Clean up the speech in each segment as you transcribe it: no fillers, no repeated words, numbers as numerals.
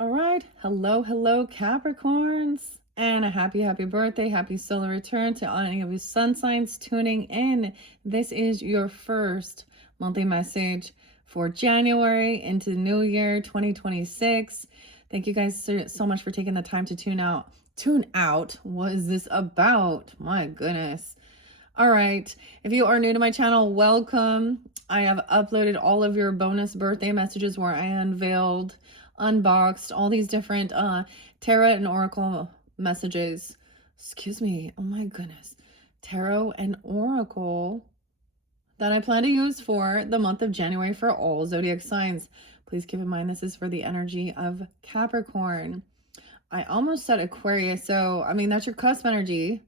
All right. Hello, Capricorns. And a happy birthday. Happy solar return to any of you sun signs tuning in. This is your first monthly message for January into the new year 2026. Thank you guys so much for taking the time to tune out. Tune out? What is this about? My goodness. All right. If you are new to my channel, welcome. I have uploaded all of your bonus birthday messages where I unveiled, unboxed all these different tarot and oracle messages. Excuse me. Oh my goodness. Tarot and oracle that I plan to use for the month of January for all zodiac signs. Please keep in mind this is for the energy of Capricorn. I almost said Aquarius, so I mean that's your cusp energy.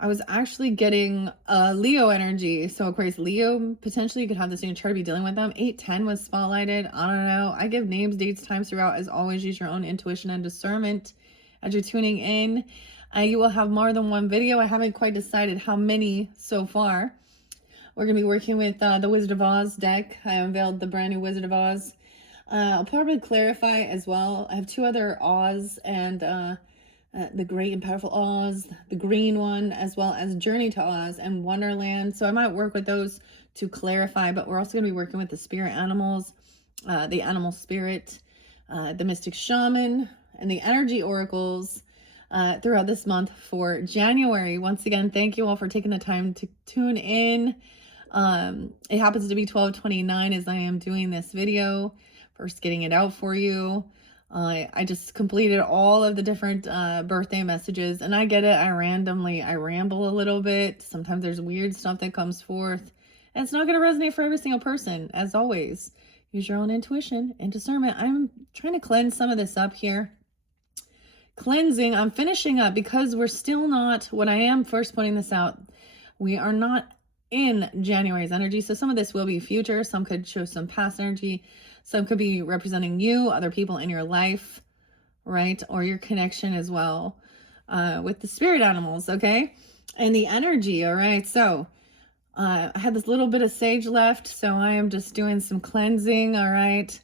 I was actually getting Leo energy. So Aquarius, Leo, potentially you could have this in your chart to be dealing with them. 810 was spotlighted. I don't know. I give names, dates, times throughout. As always, use your own intuition and discernment as you're tuning in. You will have more than one video. I haven't quite decided how many so far. We're going to be working with the Wizard of Oz deck. I unveiled the brand new Wizard of Oz. I'll probably clarify as well. I have two other Oz and the Great and Powerful Oz, the green one, as well as Journey to Oz and Wonderland. So I might work with those to clarify, but we're also going to be working with the spirit animals, the animal spirit, the mystic shaman, and the energy oracles throughout this month for January. Once again, thank you all for taking the time to tune in. It happens to be 12:29 as I am doing this video, first getting it out for you. I just completed all of the different birthday messages, and I get it. I ramble a little bit. Sometimes there's weird stuff that comes forth, and it's not going to resonate for every single person. As always, use your own intuition and discernment. I'm trying to cleanse some of this up here. Cleansing, I'm finishing up because we're still not, when I am first putting this out, we are not in January's energy. So some of this will be future. Some could show some past energy. Some could be representing you, other people in your life, right? Or your connection as well with the spirit animals, okay? And the energy, all right? So I had this little bit of sage left, so I am just doing some cleansing, all right?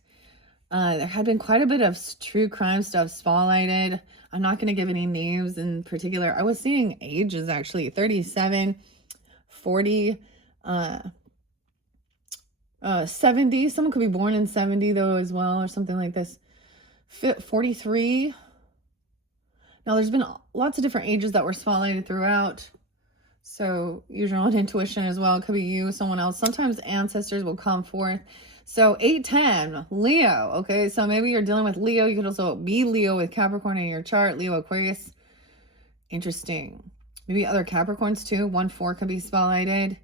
There had been quite a bit of true crime stuff spotlighted. I'm not going to give any names in particular. I was seeing ages, actually, 37, 40, 70. Someone could be born in 70 though as well, or something like this. 43. Now there's been lots of different ages that were spotlighted throughout, so use your own intuition as well. It could be you, someone else. Sometimes ancestors will come forth. So 810, Leo. Okay, so maybe you're dealing with Leo. You could also be Leo with Capricorn in your chart. Leo, Aquarius. Interesting. Maybe other Capricorns too. 1-4 could be spotlighted.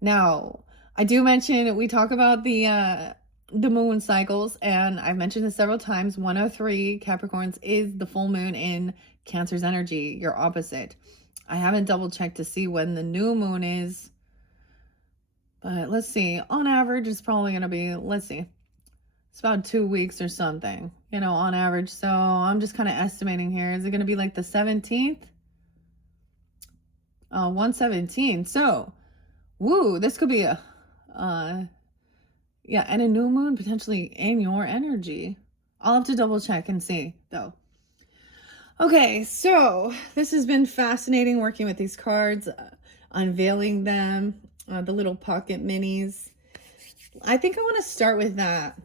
Now I do mention, we talk about the moon cycles, and I've mentioned this several times. 103 Capricorns is the full moon in Cancer's energy, your opposite. I haven't double checked to see when the new moon is, but let's see. On average, it's probably going to be, let's see, it's about 2 weeks or something, you know, on average. So I'm just kind of estimating here. Is it going to be like the 17th? 117. So, woo, this could be a yeah, and a new moon potentially in your energy. I'll have to double check and see though. Okay, so this has been fascinating working with these cards, unveiling them, the little pocket minis. I think I want to start with that.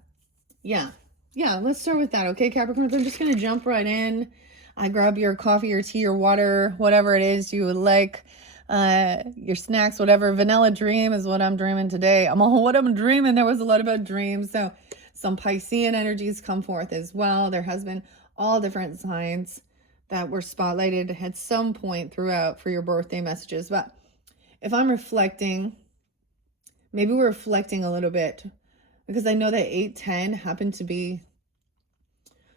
Yeah, let's start with that. Okay, Capricorns, I'm just going to jump right in. I grab your coffee or tea or water, whatever it is you would like. Your snacks, whatever. Vanilla dream is what I'm dreaming today. What I'm dreaming. There was a lot about dreams. So some Piscean energies come forth as well. There has been all different signs that were spotlighted at some point throughout for your birthday messages. But if I'm reflecting, maybe we're reflecting a little bit, because I know that 810 happened to be,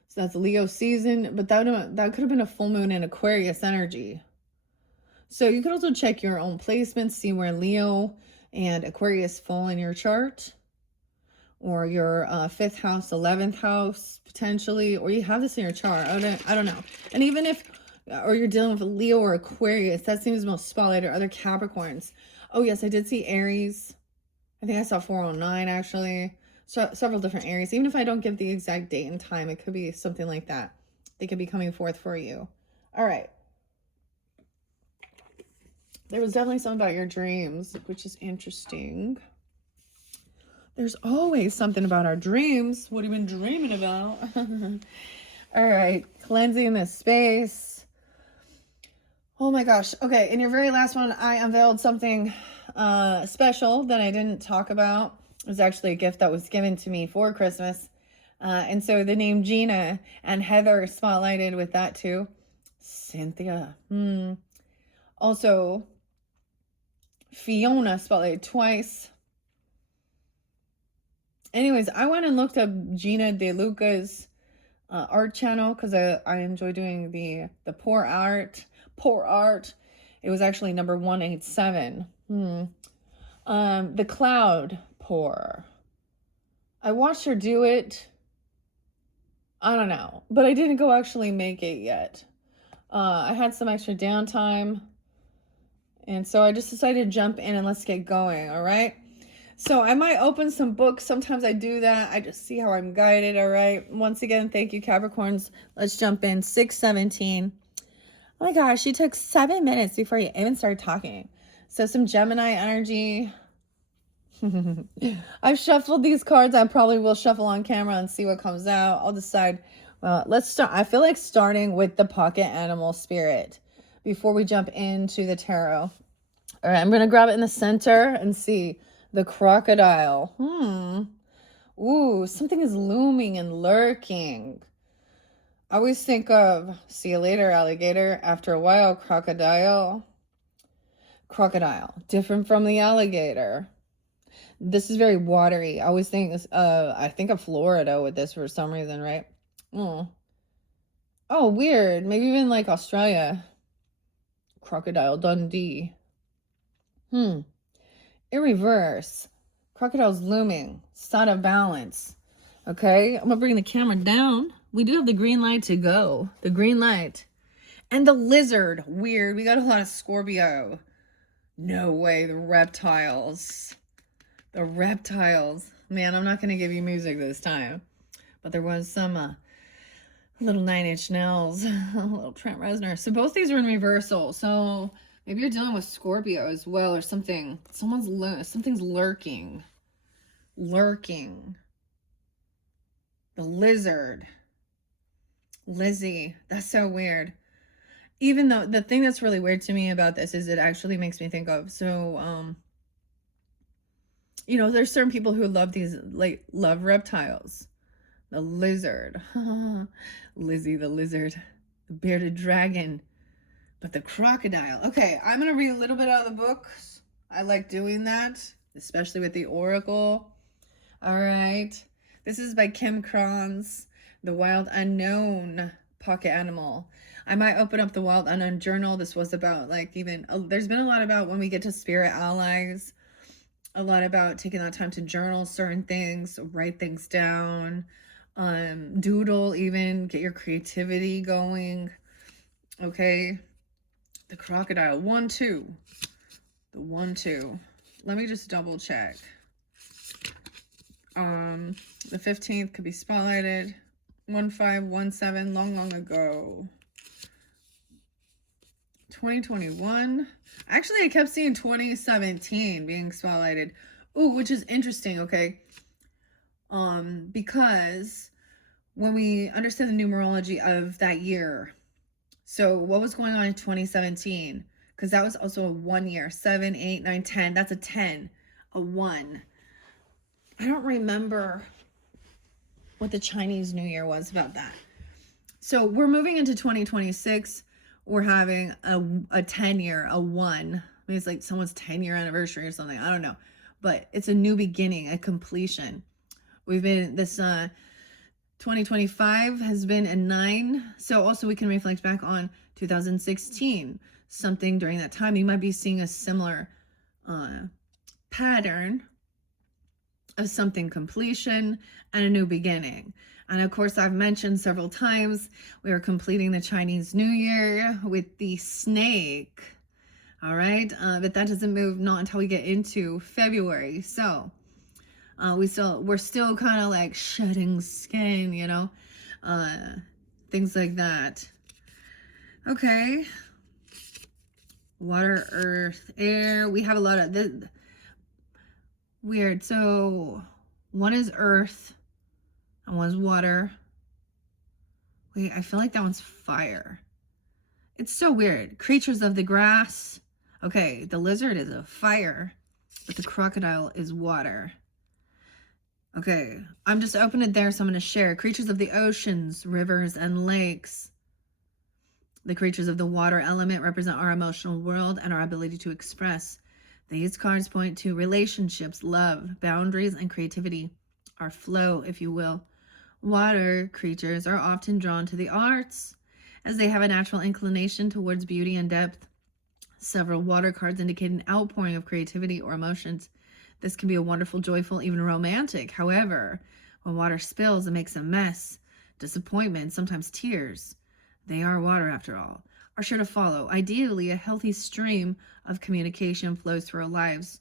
so that's Leo season, but that could have been a full moon in Aquarius energy. So you could also check your own placements, see where Leo and Aquarius fall in your chart, or your 5th house, 11th house, potentially, or you have this in your chart. I don't know. And even if, or you're dealing with a Leo or Aquarius, that seems most spotlighted, or other Capricorns. Oh yes, I did see Aries. I think I saw 409 actually. several different areas. Even if I don't give the exact date and time, it could be something like that. They could be coming forth for you. All right. There was definitely something about your dreams, which is interesting. There's always something about our dreams. What have you been dreaming about? All right. Cleansing the space. Oh my gosh. Okay. In your very last one, I unveiled something special that I didn't talk about. It was actually a gift that was given to me for Christmas. And so the name Gina and Heather spotlighted with that too. Cynthia. Also, Fiona spotlighted twice. Anyways, I went and looked up Gina De Luca's art channel because I enjoy doing the pour art. It was actually number 187. The cloud pour. I watched her do it. I don't know, but I didn't go actually make it yet. I had some extra downtime, and so I just decided to jump in and let's get going. All right. So I might open some books. Sometimes I do that. I just see how I'm guided. All right. Once again, thank you, Capricorns. Let's jump in. 6:17. Oh my gosh, you took 7 minutes before you even started talking. So some Gemini energy. I've shuffled these cards. I probably will shuffle on camera and see what comes out. I'll decide. Well, let's start. I feel like starting with the pocket animal spirit before we jump into the tarot. All right, I'm going to grab it in the center and see the crocodile. Ooh, something is looming and lurking. I always think of see you later, alligator. After a while, crocodile. Crocodile, different from the alligator. This is very watery. I always think I think of Florida with this for some reason, right? Oh, weird. Maybe even like Australia. Crocodile Dundee. In reverse. Crocodile's looming. It's out of balance. Okay, I'm gonna bring the camera down. We do have the green light to go. The green light. And the lizard. Weird. We got a lot of Scorpio. No way. The reptiles. The reptiles. Man, I'm not going to give you music this time. But there was some little 9 Inch Nails. A little Trent Reznor. So both these are in reversal. So maybe you're dealing with Scorpio as well or something. Something's lurking. Lurking. The lizard. Lizzie. That's so weird. Even though the thing that's really weird to me about this is it actually makes me think of, you know, there's certain people who love these, like, love reptiles. The lizard. Lizzie the lizard. The bearded dragon. But the crocodile. Okay, I'm going to read a little bit out of the books. I like doing that, especially with the oracle. All right. This is by Kim Kranz, The Wild Unknown Pocket Animal. I might open up the Wild Unknown Journal. This was about, like, even, there's been a lot about when we get to spirit allies, a lot about taking that time to journal certain things, write things down, doodle even, get your creativity going. Okay. The crocodile. 1, 2. The 1, 2. Let me just double check. The 15th could be spotlighted. 1517, long ago. 2021. Actually, I kept seeing 2017 being spotlighted. Ooh, which is interesting, okay? Because when we understand the numerology of that year, so what was going on in 2017? Because that was also a 1 year. 7, 8, 9, 10. That's a 10. A 1. I don't remember what the Chinese New Year was about that. So we're moving into 2026. We're having a 10 year, a 1. Maybe it's like someone's 10-year anniversary or something. I don't know. But it's a new beginning, a completion. We've been, this 2025 has been a 9. So also we can reflect back on 2016. Something during that time. You might be seeing a similar pattern of something completion and a new beginning. And of course, I've mentioned several times, we are completing the Chinese New Year with the snake. All right. But that doesn't move not until we get into February. So We're still kind of like shedding skin, you know, things like that. Okay. Water, earth, air. We have a lot of this. Weird. So one is earth and one's water. Wait, I feel like that one's fire. It's so weird. Creatures of the grass. Okay, the lizard is a fire, but the crocodile is water. Okay, I'm just opening it there, so I'm going to share. Creatures of the oceans, rivers, and lakes. The creatures of the water element represent our emotional world and our ability to express. These cards point to relationships, love, boundaries, and creativity. Our flow, if you will. Water creatures are often drawn to the arts, as they have a natural inclination towards beauty and depth. Several water cards indicate an outpouring of creativity or emotions. This can be a wonderful, joyful, even romantic. However, when water spills, it makes a mess, disappointment, sometimes tears. They are water, after all, are sure to follow. Ideally, a healthy stream of communication flows through our lives.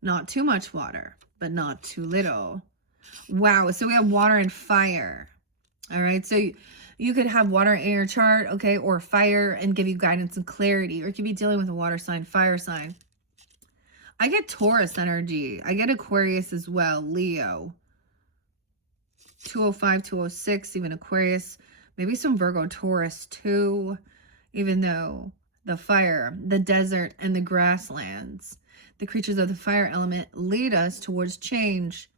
Not too much water, but not too little. Wow, so we have water and fire. All right, so you could have water air chart, okay, or fire and give you guidance and clarity, or you could be dealing with a water sign, fire sign. I get Taurus energy. I get Aquarius as well, Leo. 205, 206, even Aquarius. Maybe some Virgo, Taurus too, even though the fire, the desert, and the grasslands. The creatures of the fire element lead us towards change.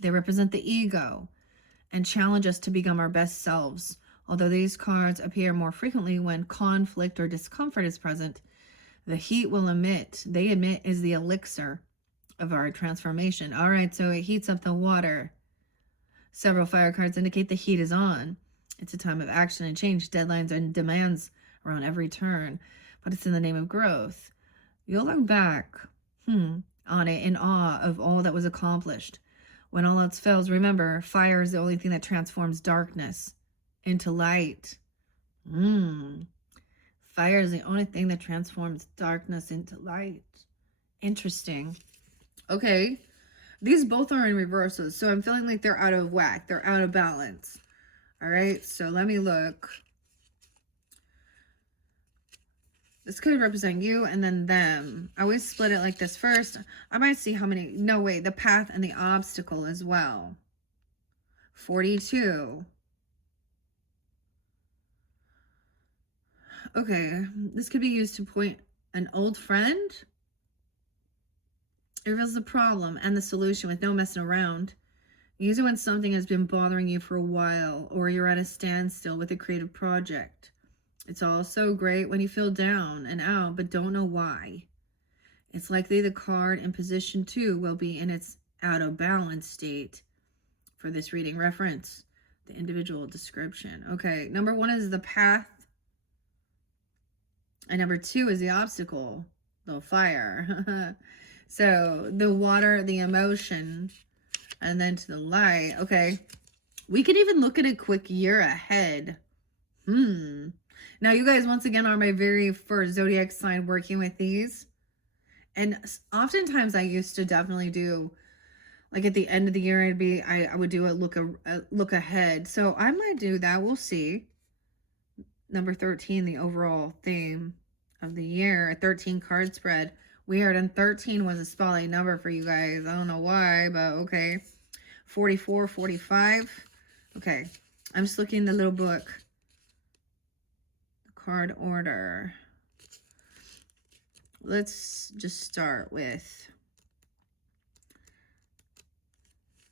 They represent the ego and challenge us to become our best selves. Although these cards appear more frequently when conflict or discomfort is present, the heat they emit is the elixir of our transformation. All right, so it heats up the water. Several fire cards indicate the heat is on. It's a time of action and change, deadlines and demands around every turn, but it's in the name of growth. You'll look back on it in awe of all that was accomplished. When all else fails, remember, fire is the only thing that transforms darkness into light. Fire is the only thing that transforms darkness into light. Interesting. Okay. These both are in reverses, so I'm feeling like they're out of whack. They're out of balance. All right, so let me look. This could represent you and then them. I always split it like this first. I might see how many. No, wait, the path and the obstacle as well. 42. Okay, this could be used to point an old friend. It reveals the problem and the solution with no messing around. Use it when something has been bothering you for a while or you're at a standstill with a creative project. It's also great when you feel down and out but don't know why. It's likely the card in position 2 will be in its out of balance state for this reading. Reference the individual description. Okay, number 1 is the path. And number 2 is the obstacle, the fire. So the water, the emotion, and then to the light. Okay, we could even look at a quick year ahead. Now, you guys, once again, are my very first zodiac sign working with these. And oftentimes I used to definitely do, like at the end of the year, I would do a look ahead. So I might do that. We'll see. Number 13, the overall theme of the year, a 13 card spread. Weird, and 13 was a spotlight number for you guys. I don't know why, but okay. 44, 45. Okay, I'm just looking in the little book. The card order. Let's just start with,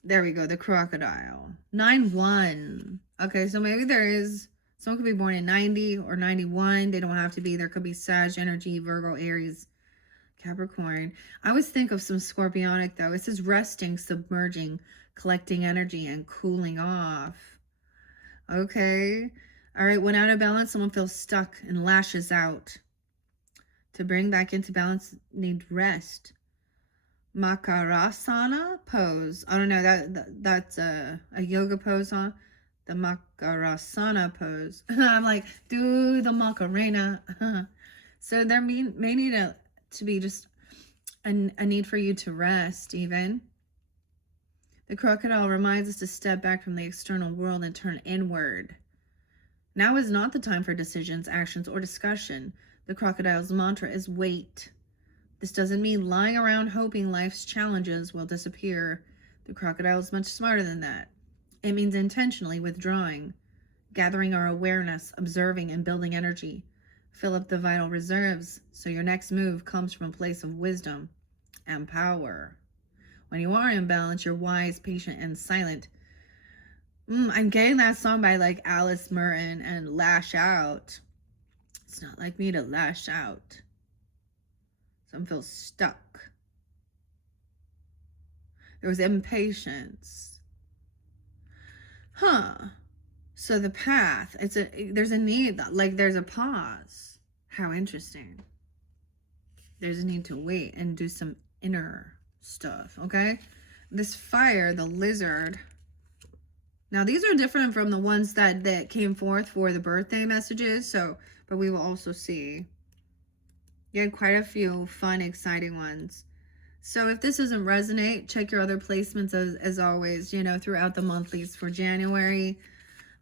there we go, the crocodile. 9-1. Okay, so maybe there is, someone could be born in 90 or 91. They don't have to be. There could be Sag energy, Virgo, Aries, Capricorn. I always think of some Scorpionic, though. It says resting, submerging, collecting energy, and cooling off. Okay. All right. When out of balance, someone feels stuck and lashes out. To bring back into balance, need rest. Makarasana pose. I don't know. That's a yoga pose, huh? The Makarasana pose. I'm like, do the Macarena. So there may need to be just a need for you to rest, even. The crocodile reminds us to step back from the external world and turn inward. Now is not the time for decisions, actions, or discussion. The crocodile's mantra is wait. This doesn't mean lying around hoping life's challenges will disappear. The crocodile is much smarter than that. It means intentionally withdrawing, gathering our awareness, observing, and building energy. Fill up the vital reserves so your next move comes from a place of wisdom and power. When you are in balance, you're wise, patient, and silent. I'm getting that song by like Alice Merton and Lash Out. It's not like me to lash out. Some feel stuck. There was impatience. So the path, there's a need, like there's a pause. How interesting. There's a need to wait and do some inner stuff, okay? This fire, the lizard. Now these are different from the ones that came forth for the birthday messages, but we will also see. You had quite a few fun, exciting ones. So if this doesn't resonate, check your other placements as always, throughout the monthlies for January.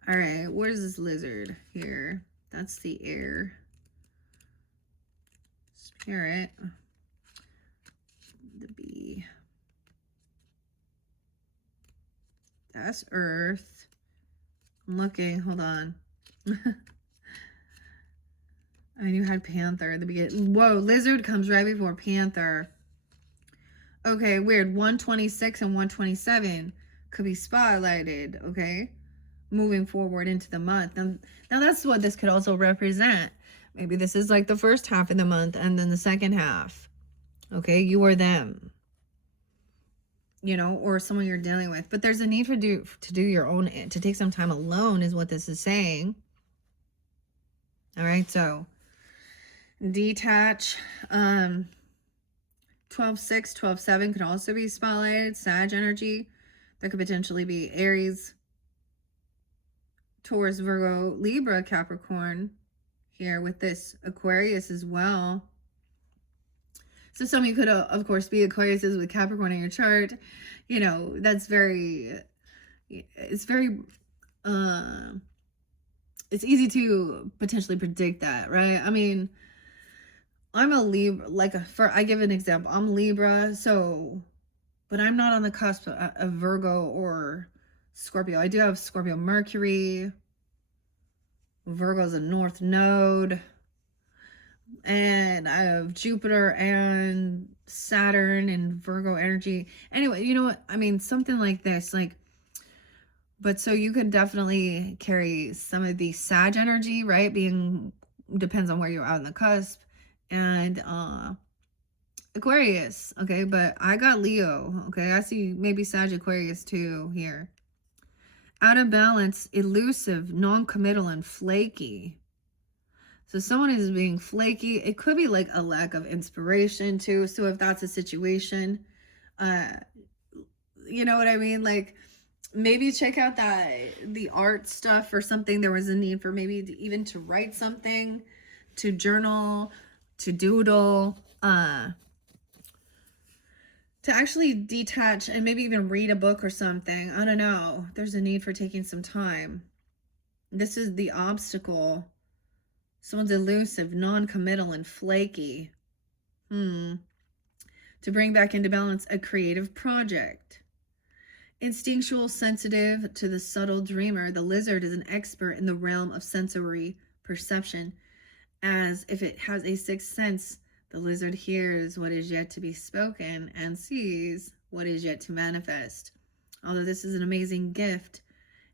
All right, what is this lizard here? That's the air. Spirit. The bee. That's earth. I'm looking, hold on. I knew I had panther at the beginning. Whoa, lizard comes right before panther. Okay, weird. 126 and 127 could be spotlighted, okay? Moving forward into the month. Now that's what this could also represent. Maybe this is like the first half of the month and then the second half. Okay, you or them. Or someone you're dealing with. But there's a need to do your own, to take some time alone is what this is saying. All right, so detach. 12-6, 12-7 could also be spotlighted. Sag energy. That could potentially be Aries, Taurus, Virgo, Libra, Capricorn here with this Aquarius as well. So some of you could, of course, be Aquariuses with Capricorn in your chart. That's it's easy to potentially predict that, right? I mean, I'm a Libra, I give an example. I'm Libra, but I'm not on the cusp of Virgo or Scorpio. I do have Scorpio Mercury. Virgo's a North Node. And I have Jupiter and Saturn and Virgo energy. Anyway, you know what? I mean, something like this, but so you could definitely carry some of the Sag energy, right? Depends on where you're out in the cusp. And Aquarius, okay? But I got Leo, okay? I see maybe Sag Aquarius too here. Out of balance, elusive, non-committal, and flaky. So someone is being flaky. It could be like a lack of inspiration too. So if that's a situation, you know what I mean? Like maybe check out the art stuff or something. There was a need for maybe even to write something, to journal, to doodle, to actually detach and maybe even read a book or something. I don't know. There's a need for taking some time. This is the obstacle. Someone's elusive, non-committal, and flaky. To bring back into balance a creative project. Instinctual, sensitive to the subtle dreamer, the lizard is an expert in the realm of sensory perception. As if it has a sixth sense, the lizard hears what is yet to be spoken and sees what is yet to manifest. Although this is an amazing gift,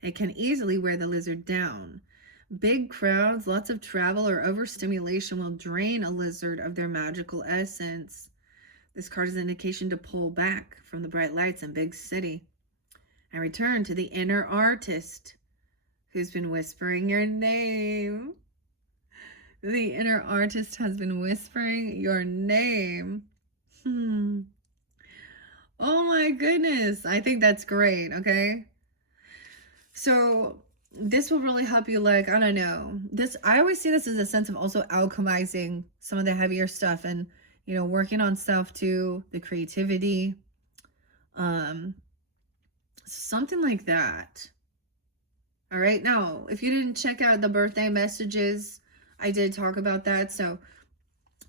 it can easily wear the lizard down. Big crowds, lots of travel, or overstimulation will drain a lizard of their magical essence. This card is an indication to pull back from the bright lights in big city and return to the inner artist who's been whispering your name. The inner artist has been whispering your name. Oh my goodness. I think that's great, okay? So this will really help you, I don't know. I always see this as a sense of also alchemizing some of the heavier stuff and, working on stuff too, the creativity. Something like that. All right. Now, if you didn't check out the birthday messages, I did talk about that. So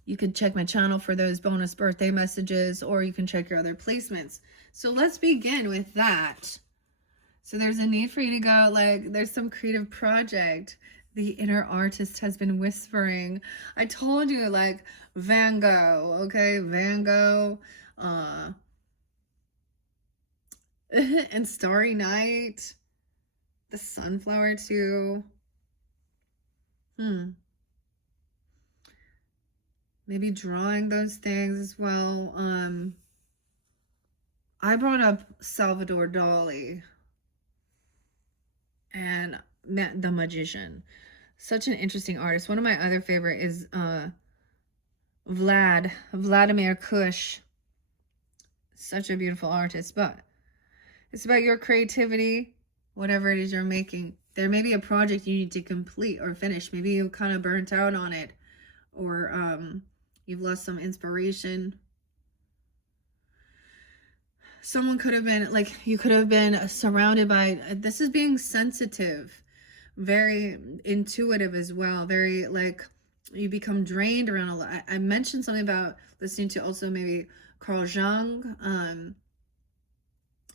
you can check my channel for those bonus birthday messages, or you can check your other placements. So let's begin with that. So there's a need for you to go, like, there's some creative project. The inner artist has been whispering. I told you, like, Van Gogh, okay? Van Gogh, and Starry Night, the sunflower too. Maybe drawing those things as well. I brought up Salvador Dali and the magician. Such an interesting artist. One of my other favorite is Vladimir Kush. Such a beautiful artist, but it's about your creativity, whatever it is you're making. There may be a project you need to complete or finish. Maybe you kind of burnt out on it, or you've lost some inspiration. Someone could have been, like, you could have been surrounded by, this is being sensitive, very intuitive as well, very, like, you become drained around a lot. I mentioned something about listening to also maybe Carl Jung,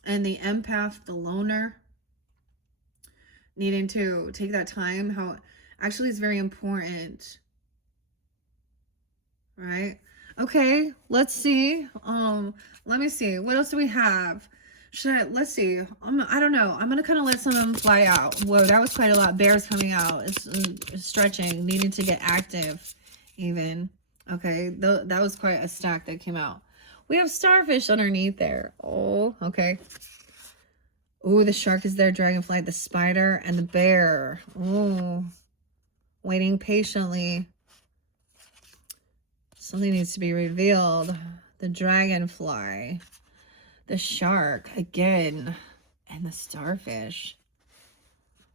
and the empath, the loner, needing to take that time, how actually it's very important, right? Okay, let's see. Let me see. What else do we have? Let's see. I don't know. I'm gonna kind of let some of them fly out. Whoa, that was quite a lot. Bears coming out. It's stretching, needing to get active, even. Okay, that was quite a stack that came out. We have starfish underneath there. Oh, okay. Oh, the shark is there, dragonfly, the spider, and the bear. Oh, waiting patiently. Something needs to be revealed. The dragonfly, the shark again, and the starfish.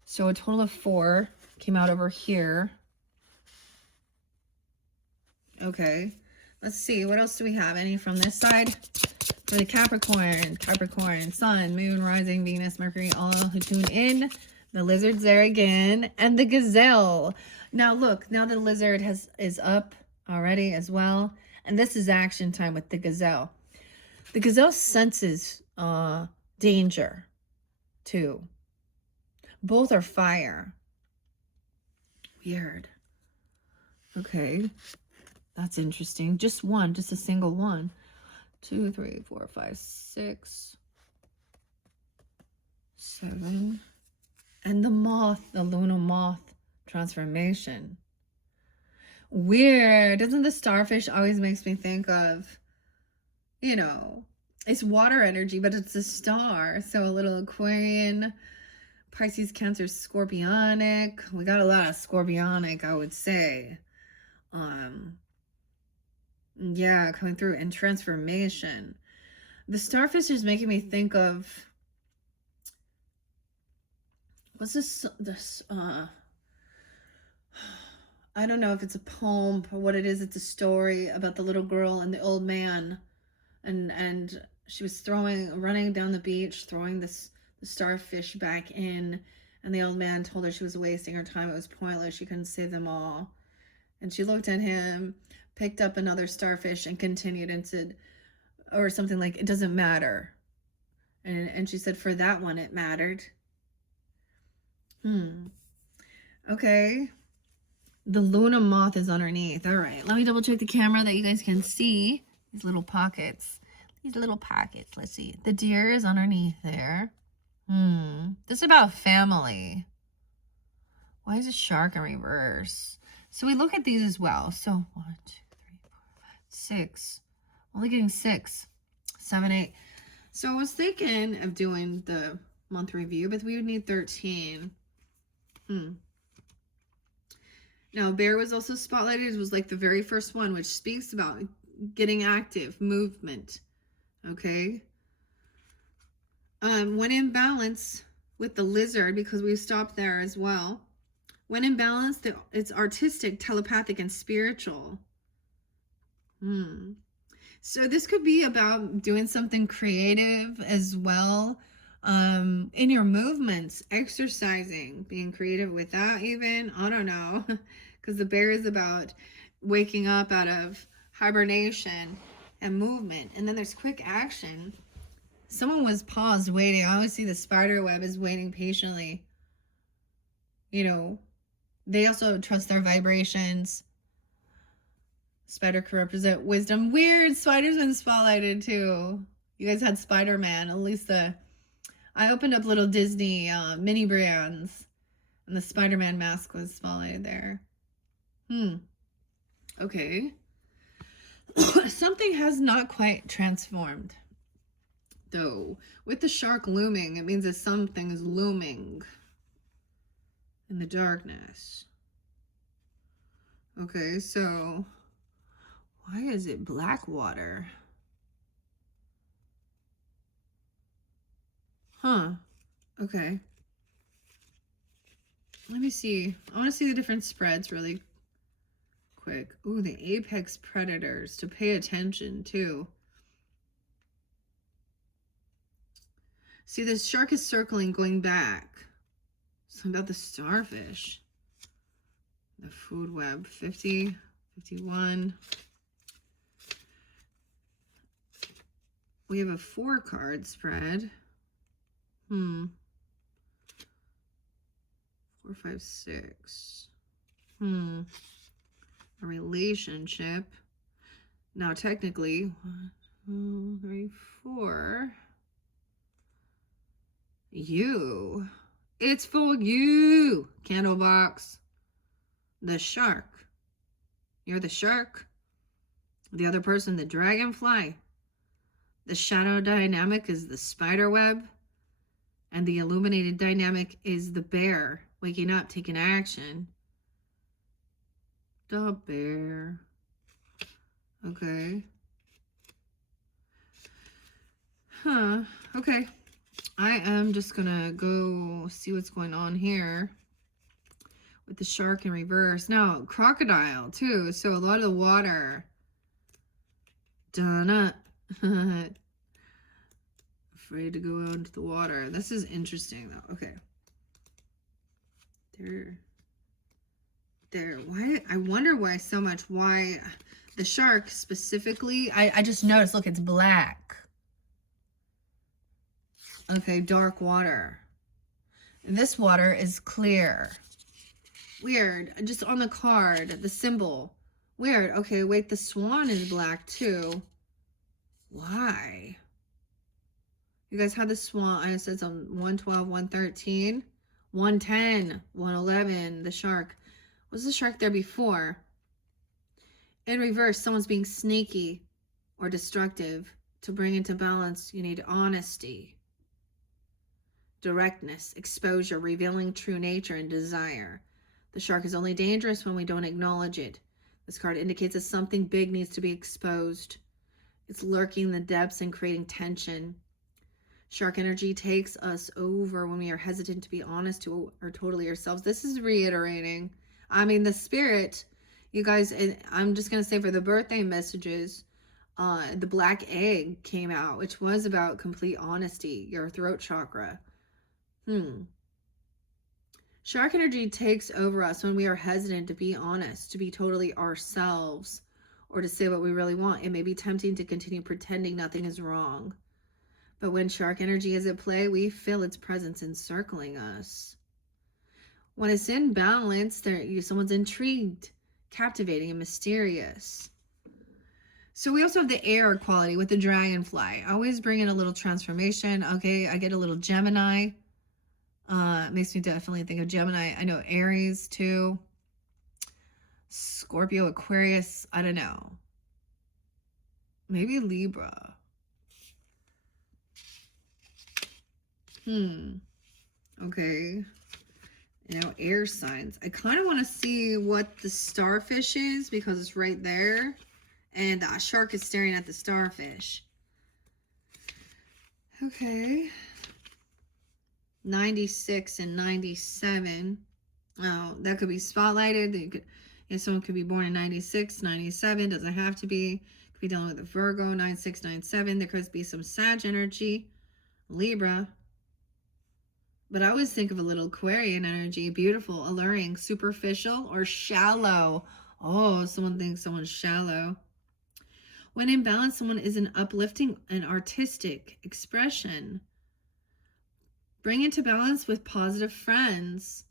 So a total of 4 came out over here. Okay, let's see. What else do we have? Any from this side? For the Capricorn, Sun, Moon, Rising, Venus, Mercury, all who tune in. The lizard's there again. And the gazelle. Now look, now the lizard is up already as well. And this is action time with the gazelle. The gazelle senses danger too. Both are fire. Weird. Okay. That's interesting. Just one, just a single one. 2, 3, 4, 5, 6, 7. And the moth, the Luna moth transformation. Weird. Doesn't the starfish always makes me think of, you know, it's water energy, but it's a star. So a little Aquarian, Pisces, Cancer, Scorpionic. We got a lot of Scorpionic, I would say. Yeah, coming through. And transformation. The starfish is making me think of, what's this I don't know if it's a poem or what it is. It's a story about the little girl and the old man, and she was running down the beach, throwing the starfish back in, and the old man told her she was wasting her time. It was pointless. She couldn't save them all. And she looked at him, picked up another starfish, and continued and said, or something like, it doesn't matter. And she said, for that one, it mattered. Okay. The Luna moth is underneath. All right. Let me double check the camera that you guys can see. These little pockets. These little pockets. Let's see. The deer is underneath there. This is about family. Why is a shark in reverse? So we look at these as well. So 1, 2, 3, 4, 5, 6. Only getting 6, 7, 8. So I was thinking of doing the month review, but we would need 13. Now, bear was also spotlighted. It was like the very first one, which speaks about getting active, movement. Okay. When in balance with the lizard, because we stopped there as well. When in balance, it's artistic, telepathic, and spiritual. So this could be about doing something creative as well. In your movements, exercising, being creative with that, even, I don't know, because the bear is about waking up out of hibernation and movement. And then there's quick action. Someone was paused waiting. I always see the spider web is waiting patiently. You know, they also trust their vibrations. Spider could represent wisdom. Weird. Spider's been spotlighted too. You guys had Spider-Man. At least I opened up little Disney mini brands, and the Spider-Man mask was spotlighted there. Okay. Something has not quite transformed, though. With the shark looming, it means that something is looming in the darkness. Okay, so why is it black water? Huh. Okay. Let me see. I want to see the different spreads really quick. Ooh, the apex predators to pay attention to. See, this shark is circling, going back. Something about the starfish. The food web. 50, 51. We have a 4-card spread. 4, 5, 6. A relationship. Now, technically, 1, 2, 3, 4. You. It's for you. Candle box. The shark. You're the shark. The other person, the dragonfly. The shadow dynamic is the spider web. And the illuminated dynamic is the bear. Waking up, taking action. The bear. Okay. Okay. I am just gonna go see what's going on here with the shark in reverse. No, crocodile too. So a lot of the water. Done. Afraid to go out into the water. This is interesting though. Okay. There. Why? I wonder why so much. Why the shark specifically? I just noticed. Look, it's black. Okay, dark water. This water is clear. Weird. Just on the card, the symbol. Weird. Okay, wait, the swan is black too. Why? You guys had the swan. It says on 112, 113, 110, 111, the shark. Was the shark there before? In reverse, someone's being sneaky or destructive. To bring into balance, you need honesty. Directness, exposure, revealing true nature and desire. The shark is only dangerous when we don't acknowledge it. This card indicates that something big needs to be exposed. It's lurking in the depths and creating tension. Shark energy takes us over when we are hesitant to be honest to or totally ourselves. This is reiterating. I mean, the spirit, you guys, I'm just going to say for the birthday messages, the black egg came out, which was about complete honesty, your throat chakra. Shark energy takes over us when we are hesitant to be honest, to be totally ourselves, or to say what we really want. It may be tempting to continue pretending nothing is wrong. But when shark energy is at play, we feel its presence encircling us. When it's in balance, someone's intrigued, captivating, and mysterious. So we also have the air quality with the dragonfly. Always bring in a little transformation. Okay, I get a little Gemini. Makes me definitely think of Gemini. I know Aries too. Scorpio, Aquarius. I don't know. Maybe Libra. Okay. Now air signs. I kind of want to see what the starfish is because it's right there. And the shark is staring at the starfish. Okay. 96 and 97. Oh, that could be spotlighted. Someone could be born in 96, 97. Doesn't have to be. Could be dealing with a Virgo, 96, 97. There could be some Sag energy. Libra. But I always think of a little Aquarian energy, beautiful, alluring, superficial, or shallow. Oh, someone thinks someone's shallow. When in balance, someone is an uplifting and artistic expression. Bring into balance with positive friends.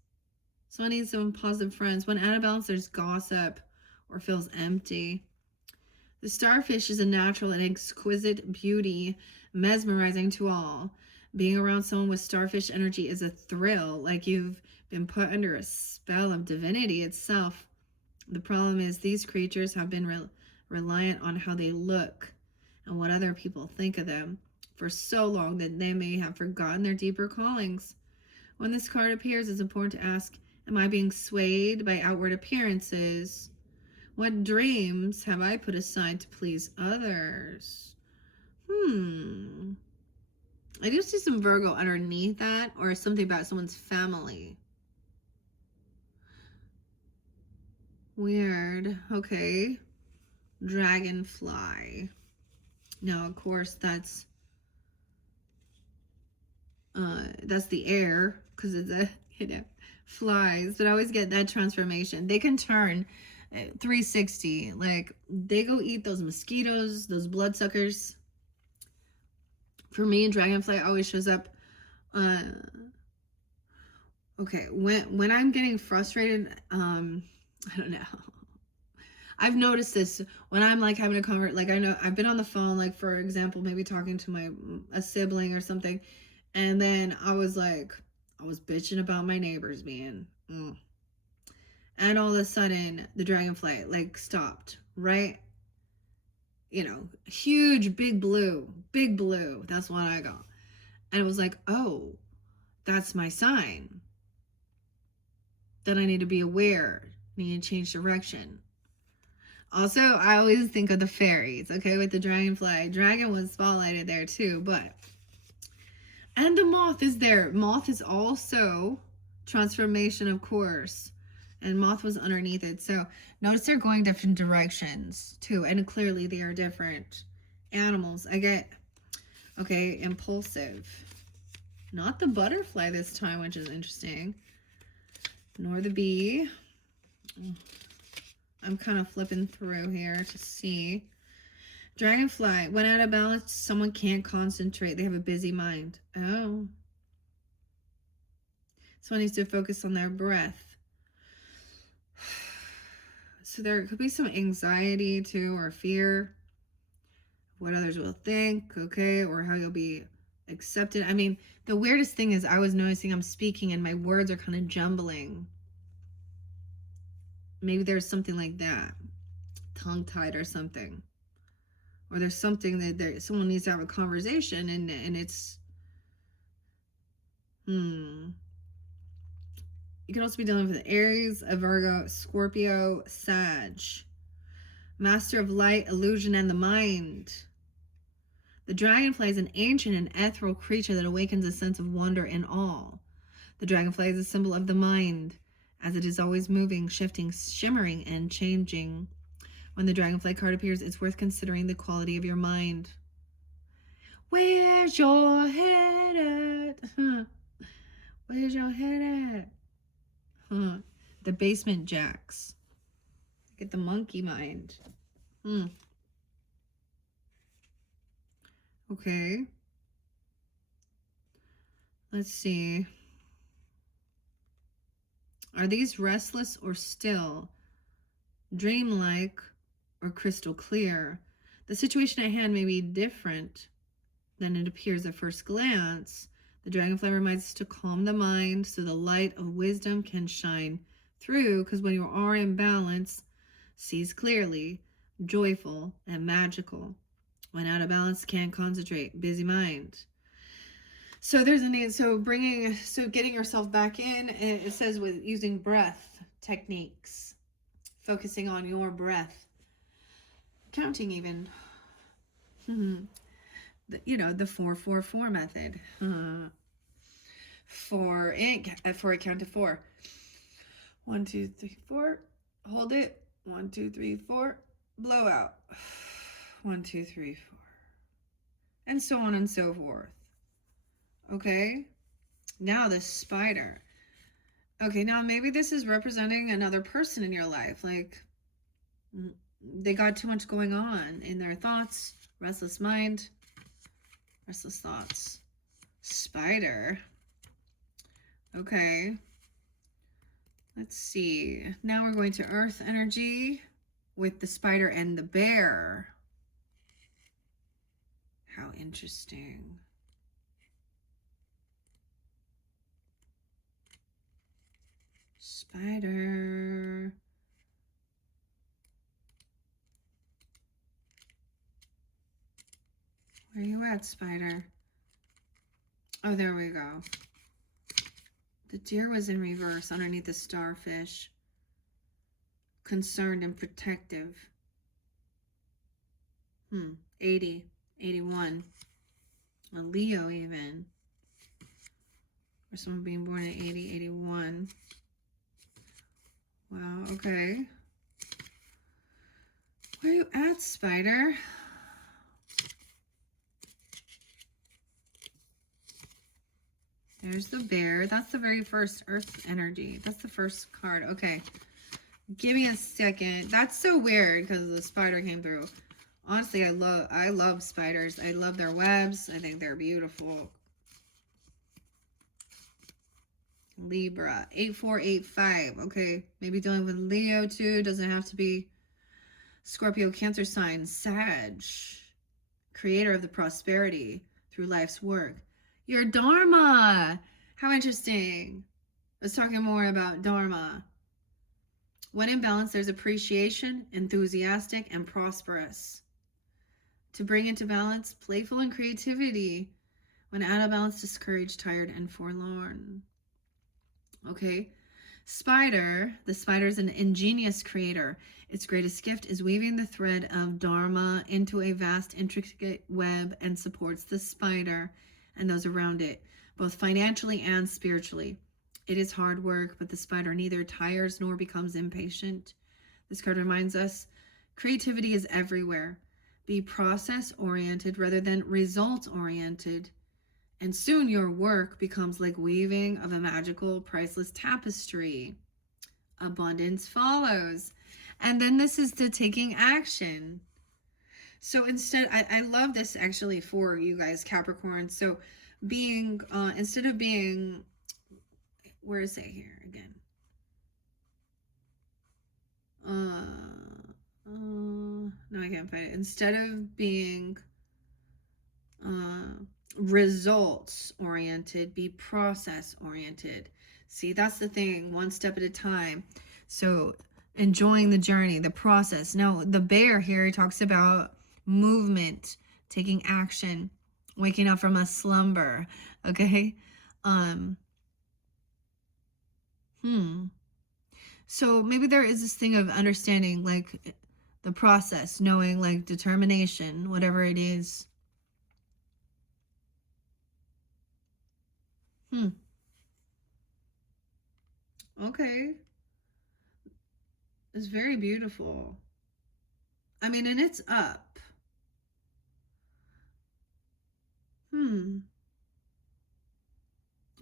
So I need some positive friends. When out of balance, there's gossip or feels empty. The starfish is a natural and exquisite beauty, mesmerizing to all. Being around someone with starfish energy is a thrill, like you've been put under a spell of divinity itself. The problem is these creatures have been reliant on how they look and what other people think of them for so long that they may have forgotten their deeper callings. When this card appears, it's important to ask, am I being swayed by outward appearances? What dreams have I put aside to please others? I do see some Virgo underneath that, or something about someone's family. Weird. Okay. Dragonfly. Now, of course, that's the air, because it's a, flies. But I always get that transformation. They can turn 360. Like, they go eat those mosquitoes, those bloodsuckers. For me, dragonfly always shows up. Okay, when I'm getting frustrated, I don't know. I've noticed this when I'm like having a conversation. Like, I know I've been on the phone, like, for example, maybe talking to a sibling or something, and then I was bitching about my neighbors, man. And all of a sudden, the dragonfly like stopped, right? Huge, big blue. That's what I got. And it was like, oh, that's my sign. Then I need to be aware. I need to change direction. Also, I always think of the fairies, okay, with the dragonfly. Dragon was spotlighted there too, and the moth is there. Moth is also transformation, of course. And moth was underneath it. So notice they're going different directions too. And clearly they are different animals. I get, okay, impulsive. Not the butterfly this time, which is interesting. Nor the bee. I'm kind of flipping through here to see. Dragonfly. When out of balance, someone can't concentrate. They have a busy mind. Oh. Someone needs to focus on their breath. So there could be some anxiety too, or fear. What others will think, okay, or how you'll be accepted. I mean, the weirdest thing is I was noticing I'm speaking and my words are kind of jumbling. Maybe there's something like that, tongue-tied or something, or there's something that someone needs to have a conversation, and it's you can also be dealing with Aries, a Virgo, Scorpio, Sag. Master of light, illusion, and the mind. The dragonfly is an ancient and ethereal creature that awakens a sense of wonder in all. The dragonfly is a symbol of the mind, as it is always moving, shifting, shimmering, and changing. When the dragonfly card appears, it's worth considering the quality of your mind. Where's your head at? Where's your head at? The basement jacks. Get the monkey mind. Okay. Let's see. Are these restless or still? Dreamlike or crystal clear? The situation at hand may be different than it appears at first glance. The dragonfly reminds us to calm the mind so the light of wisdom can shine through, because when you are in balance, sees clearly, joyful, and magical. When out of balance, can't concentrate, busy mind. So there's a need. So getting yourself back in. It says with using breath techniques, focusing on your breath, counting even. The 4-4-4 method. For a count to 4. 1, 2, 3, 4. Hold it. 1, 2, 3, 4. Blow out. 1, 2, 3, 4. And so on and so forth. Okay? Now the spider. Okay, now maybe this is representing another person in your life. Like, they got too much going on in their thoughts. Restless mind. Restless thoughts. Spider. Okay. Let's see. Now we're going to earth energy with the spider and the bear. How interesting. Spider. Where are you at, spider? Oh, there we go. The deer was in reverse underneath the starfish. Concerned and protective. 80, 81. A Leo even. Or someone being born in 80, 81. Wow, okay. Where are you at, spider? There's the bear. That's the very first earth energy. That's the first card. Okay. Give me a second. That's so weird because the spider came through. Honestly, I love spiders. I love their webs. I think they're beautiful. Libra, 8485. Okay, maybe dealing with Leo too. Doesn't have to be Scorpio, Cancer sign. Sag, creator of the prosperity through life's work. Your Dharma. How interesting. Let's talk more about Dharma. When in balance, there's appreciation, enthusiastic, and prosperous. To bring into balance, playful and creativity. When out of balance, discouraged, tired, and forlorn. Okay. Spider. The spider is an ingenious creator. Its greatest gift is weaving the thread of Dharma into a vast, intricate web and supports the spider and those around it, both financially and spiritually. It is hard work, but the spider neither tires nor becomes impatient. This card reminds us creativity is everywhere. Be process-oriented rather than result-oriented. And soon your work becomes like weaving of a magical, priceless tapestry. Abundance follows. And then this is the taking action. So instead, I love this actually for you guys, Capricorn. So being, instead of being, where is it here again? No, I can't find it. Instead of being results oriented, be process oriented. See, that's the thing, one step at a time. So enjoying the journey, the process. Now the bear here talks about movement, taking action, waking up from a slumber. Okay. So maybe there is this thing of understanding like the process, knowing like determination, whatever it is. Okay. It's very beautiful. I mean, and it's up.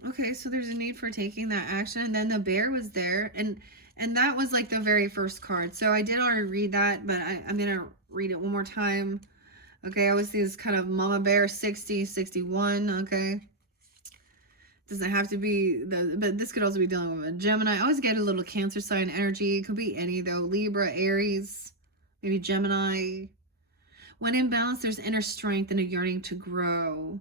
Okay, so there's a need for taking that action. And then the bear was there. And that was like the very first card. So I did already read that, but I'm going to read it one more time. Okay, I always see this kind of mama bear 60, 61. Okay. Doesn't have to be but this could also be dealing with a Gemini. I always get a little Cancer sign energy. It could be any though. Libra, Aries, maybe Gemini. When in balance, there's inner strength and a yearning to grow,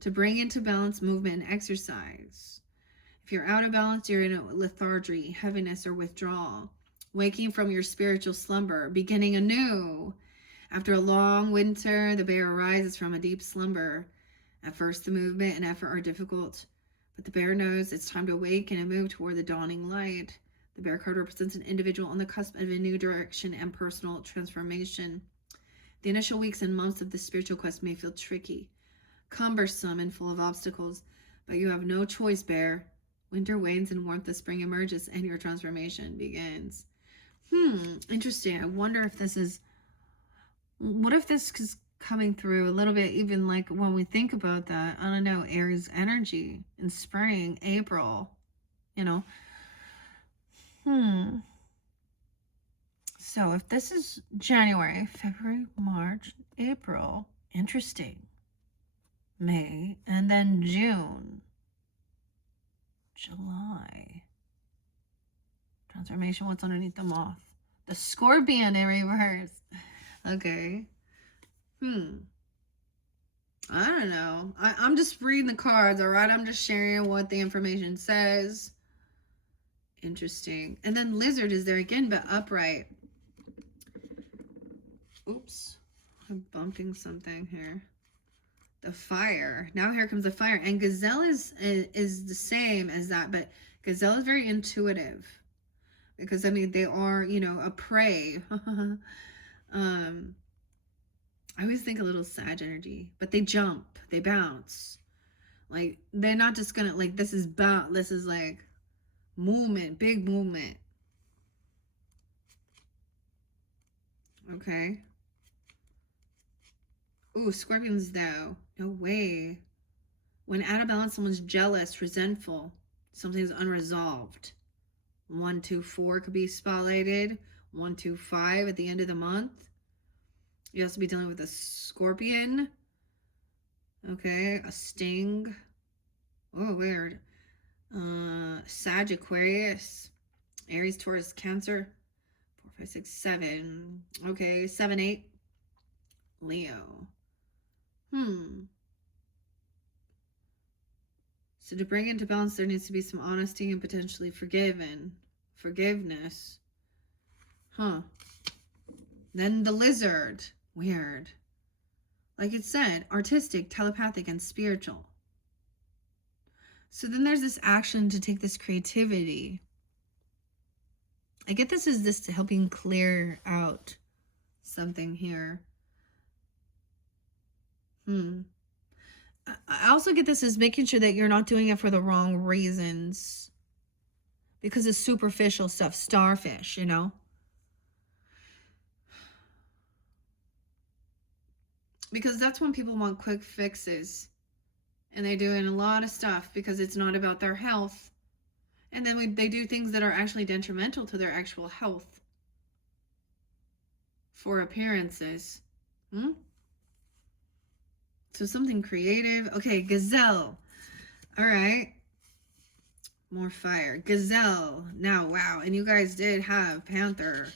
to bring into balance movement and exercise. If you're out of balance, you're in a lethargy, heaviness, or withdrawal. Waking from your spiritual slumber, beginning anew. After a long winter, the bear arises from a deep slumber. At first, the movement and effort are difficult, but the bear knows it's time to awaken and move toward the dawning light. The bear card represents an individual on the cusp of a new direction and personal transformation. The initial weeks and months of the spiritual quest may feel tricky, cumbersome, and full of obstacles, but you have no choice, bear. Winter wanes and warmth of spring emerges, and your transformation begins. Interesting. I wonder if this is... What if this coming through a little bit, even like when we think about that, I don't know, Aries energy in spring, April, you know. So if this is January, February, March, April, interesting. May, and then June, July. Transformation, what's underneath the moth? The Scorpion in reverse. Okay. I don't know. I'm just reading the cards, all right? I'm just sharing what the information says. Interesting. And then Lizard is there again, but upright. Oops. I'm bumping something here. The fire. Now here comes the fire. And Gazelle is the same as that, but Gazelle is very intuitive. Because, I mean, they are, you know, a prey. I always think a little Sag energy. But they jump. They bounce. Like, they're not just gonna, like, this is like movement. Big movement. Okay. Ooh, Scorpions, though. No way. When out of balance, someone's jealous, resentful. Something's unresolved. 1, 2, 4 could be spotlighted. 1, 2, 5 at the end of the month. You also be dealing with a Scorpion. Okay, a Sting. Oh, weird. Sag, Aquarius, Aries, Taurus, Cancer. 4, 5, 6, 7. Okay, 7, 8. Leo. So to bring into balance, there needs to be some honesty and potentially forgiveness. Then the Lizard. Weird. Like it said, artistic, telepathic, and spiritual. So then there's this action to take this creativity. I get this is this helping clear out something here. I also get this as making sure that you're not doing it for the wrong reasons. Because it's superficial stuff, starfish, you know? Because that's when people want quick fixes. And they're doing a lot of stuff because it's not about their health. And then they do things that are actually detrimental to their actual health. For appearances. So something creative. Okay, Gazelle. All right. More fire. Gazelle. Now, wow. And you guys did have Panther.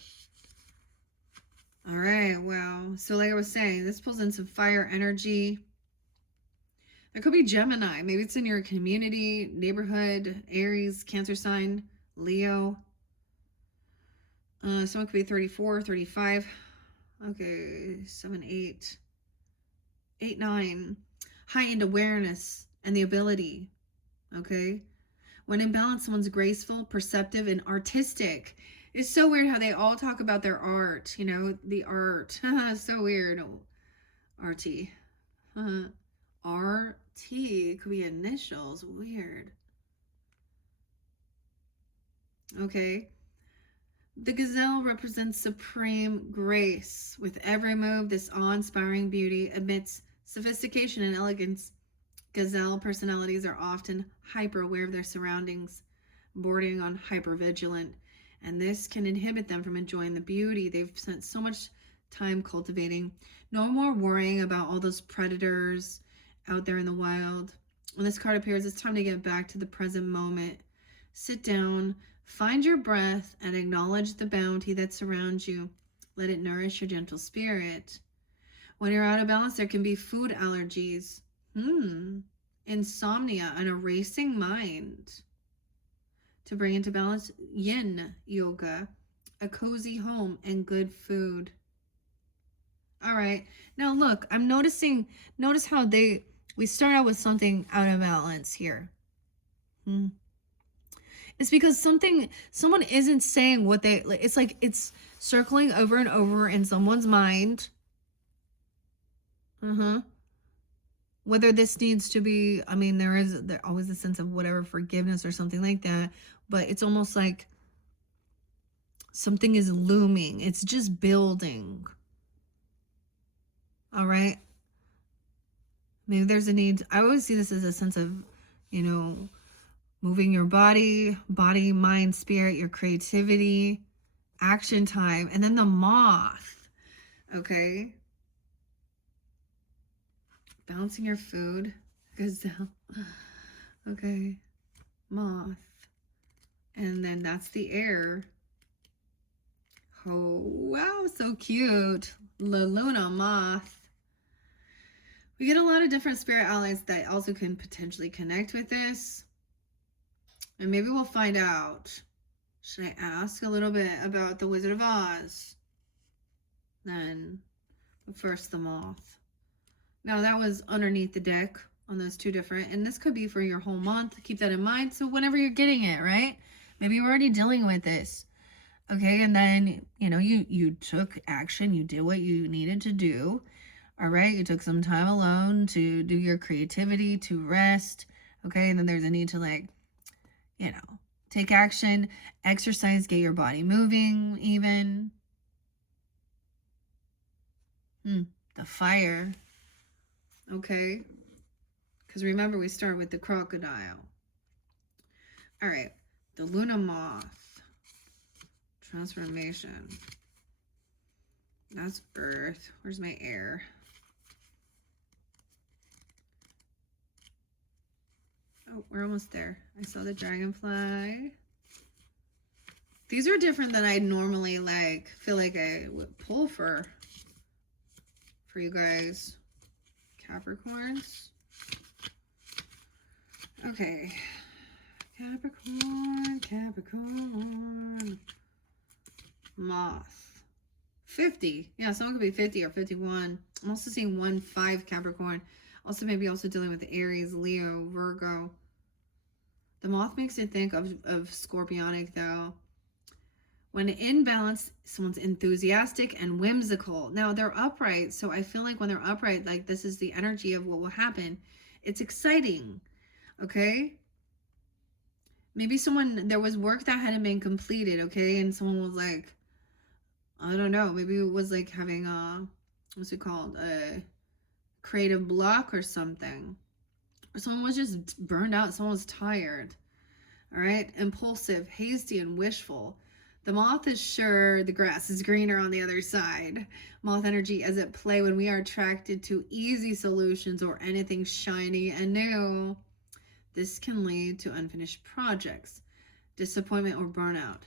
All right, wow. So like I was saying, this pulls in some fire energy. There could be Gemini. Maybe it's in your community, neighborhood, Aries, Cancer sign, Leo. Someone could be 34, 35. Okay, 7, 8. 8, 9. Heightened awareness and the ability. Okay. When in balance, someone's graceful, perceptive, and artistic. It's so weird how they all talk about their art. You know, the art. So weird. RT. RT could be initials. Weird. Okay. The gazelle represents supreme grace. With every move, this awe-inspiring beauty amidst sophistication and elegance. Gazelle personalities are often hyper-aware of their surroundings, bordering on hyper-vigilant, and this can inhibit them from enjoying the beauty they've spent so much time cultivating. No more worrying about all those predators out there in the wild. When this card appears, it's time to get back to the present moment. Sit down, find your breath, and acknowledge the bounty that surrounds you. Let it nourish your gentle spirit. When you're out of balance, there can be food allergies. Insomnia, and a racing mind. To bring into balance, yin yoga, a cozy home, and good food. All right. Now look, I'm noticing, notice how we start out with something out of balance here. It's because someone isn't saying what it's like it's circling over and over in someone's mind. Whether this needs to be, I mean, there's always a sense of whatever forgiveness or something like that, but it's almost like something is looming. It's just building. All right. Maybe there's a need. I always see this as a sense of, you know, moving your body, mind, spirit, your creativity, action time. And then the moth. Okay. Balancing your food. Gazelle. Okay. Moth. And then that's the air. Oh, wow. So cute. La Luna moth. We get a lot of different spirit allies that also can potentially connect with this. And maybe we'll find out. Should I ask a little bit about the Wizard of Oz? Then, but first the moth. Now that was underneath the deck on those two different, and this could be for your whole month. Keep that in mind. So whenever you're getting it, right? Maybe you're already dealing with this. Okay, and then, you know, you took action. You did what you needed to do. All right, you took some time alone to do your creativity, to rest. Okay, and then there's a need to, like, you know, take action, exercise, get your body moving even. The fire. Okay, because remember we started with the crocodile. All right, the Luna moth. Transformation. That's birth. Where's my air? Oh, we're almost there. I saw the dragonfly. These are different than I normally like. Feel like I would pull for you guys. Capricorns. Okay. Capricorn. Moth. 50. Yeah, someone could be 50 or 51. I'm also seeing 1-5 Capricorn. Also maybe also dealing with Aries, Leo, Virgo. The moth makes you think of Scorpionic though. When in balance, someone's enthusiastic and whimsical. Now they're upright, so I feel like when they're upright, like this is the energy of what will happen. It's exciting, okay? Maybe there was work that hadn't been completed, okay? And someone was like, I don't know, maybe it was like having what's it called? A creative block or something. Or someone was just burned out, someone was tired. All right, impulsive, hasty, and wishful. The moth is sure the grass is greener on the other side. Moth energy is at play when we are attracted to easy solutions or anything shiny and new. This can lead to unfinished projects, disappointment, or burnout.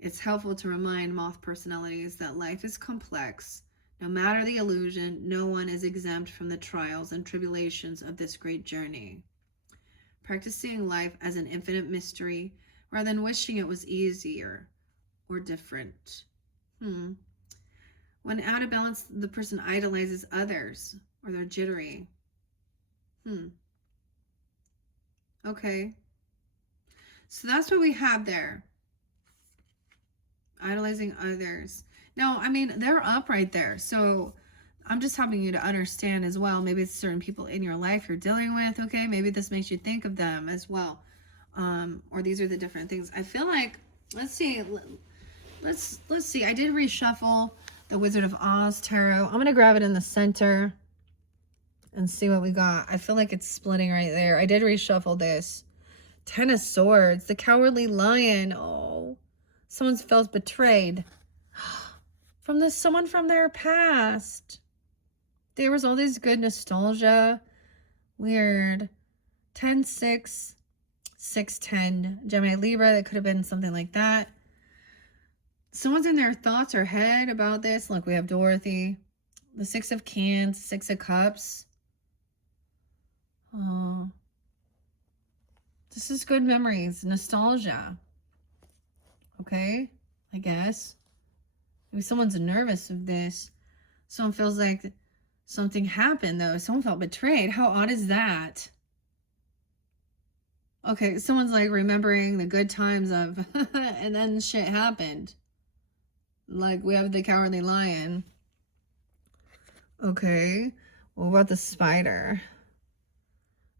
It's helpful to remind moth personalities that life is complex. No matter the illusion, no one is exempt from the trials and tribulations of this great journey. Practicing life as an infinite mystery rather than wishing it was easier or different. When out of balance, the person idolizes others or they're jittery. Okay. So that's what we have there. Idolizing others. Now, I mean, they're up right there. So I'm just helping you to understand as well. Maybe it's certain people in your life you're dealing with. Okay. Maybe this makes you think of them as well. Or these are the different things. I feel like, let's see. Let's see. I did reshuffle the Wizard of Oz tarot. I'm going to grab it in the center and see what we got. I feel like it's splitting right there. I did reshuffle this. 10 of Swords, the Cowardly Lion. Oh, someone felt betrayed from someone from their past. There was all this good nostalgia. Weird. 10-6, 6-10. Gemini Libra, that could have been something like that. Someone's in their thoughts or head about this. Look, we have Dorothy. The 6 of Cans, 6 of Cups. Oh. This is good memories, nostalgia. Okay, I guess. Maybe someone's nervous of this. Someone feels like something happened, though. Someone felt betrayed. How odd is that? Okay, someone's like remembering the good times of, and then shit happened. Like we have the Cowardly Lion. Okay, what about the Spider?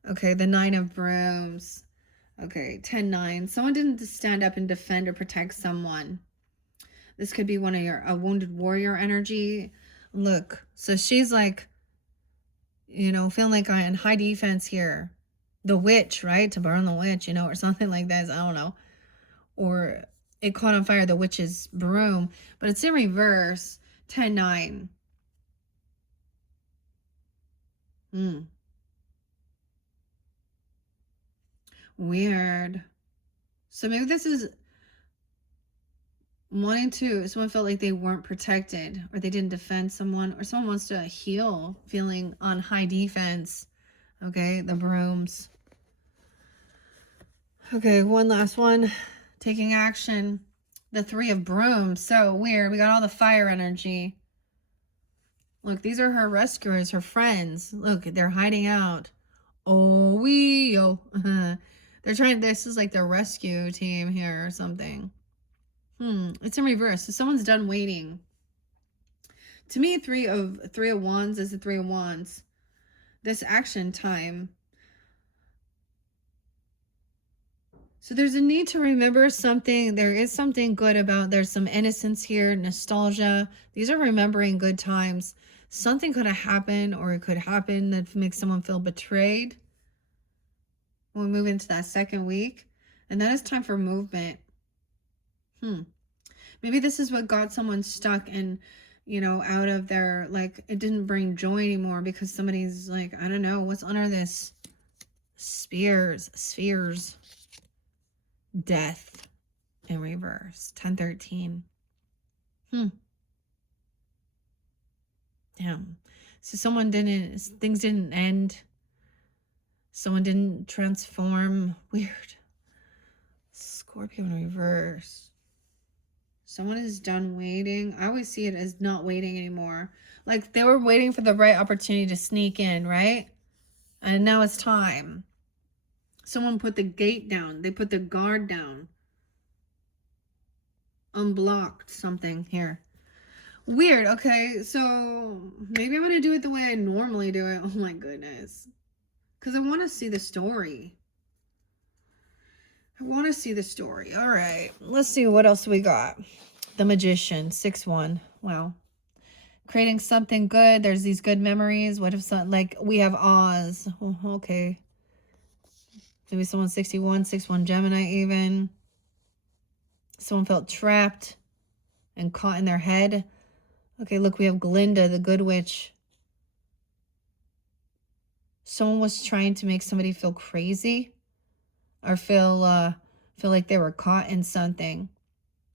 Okay, the 9 of Brooms. Okay, 10-9. Someone didn't stand up and defend or protect someone. This could be a wounded warrior energy. Look, so she's like feeling like I'm in high defense here. The witch, right? To burn the witch, or something like that. I don't know. Or it caught on fire, the witch's broom. But it's in reverse. 10-9. Weird. So maybe this is someone felt like they weren't protected, or they didn't defend someone, or someone wants to heal, feeling on high defense. Okay, the brooms. Okay, one last one. Taking action. The 3 of brooms. So weird. We got all the fire energy. Look, these are her rescuers, her friends. Look, they're hiding out. They're trying, this is like their rescue team here or something. It's in reverse. So someone's done waiting. To me, three of wands is the 3 of wands. This action time. So there's a need to remember something. There is something good about, there's some innocence here, nostalgia. These are remembering good times. Something could have happened, or it could happen that makes someone feel betrayed. When we move into that second week. And that is time for movement. Maybe this is what got someone stuck and, out of their, like, it didn't bring joy anymore because somebody's like, I don't know, what's under this? Spheres. Death in reverse. 10-13. Damn. So things didn't end. Someone didn't transform. Weird. Scorpio in reverse. Someone is done waiting. I always see it as not waiting anymore. Like they were waiting for the right opportunity to sneak in, right? And now it's time. Someone put the gate down. They put the guard down. Unblocked something here. Weird. Okay, so maybe I'm going to do it the way I normally do it. Oh my goodness. Because I want to see the story. All right, let's see what else we got. The Magician, 6-1. Wow. Creating something good. There's these good memories. What if like we have Oz? Oh, okay. Maybe someone 61, 6-1 Gemini even. Someone felt trapped and caught in their head. Okay, look, we have Glinda, the good witch. Someone was trying to make somebody feel crazy or feel like they were caught in something.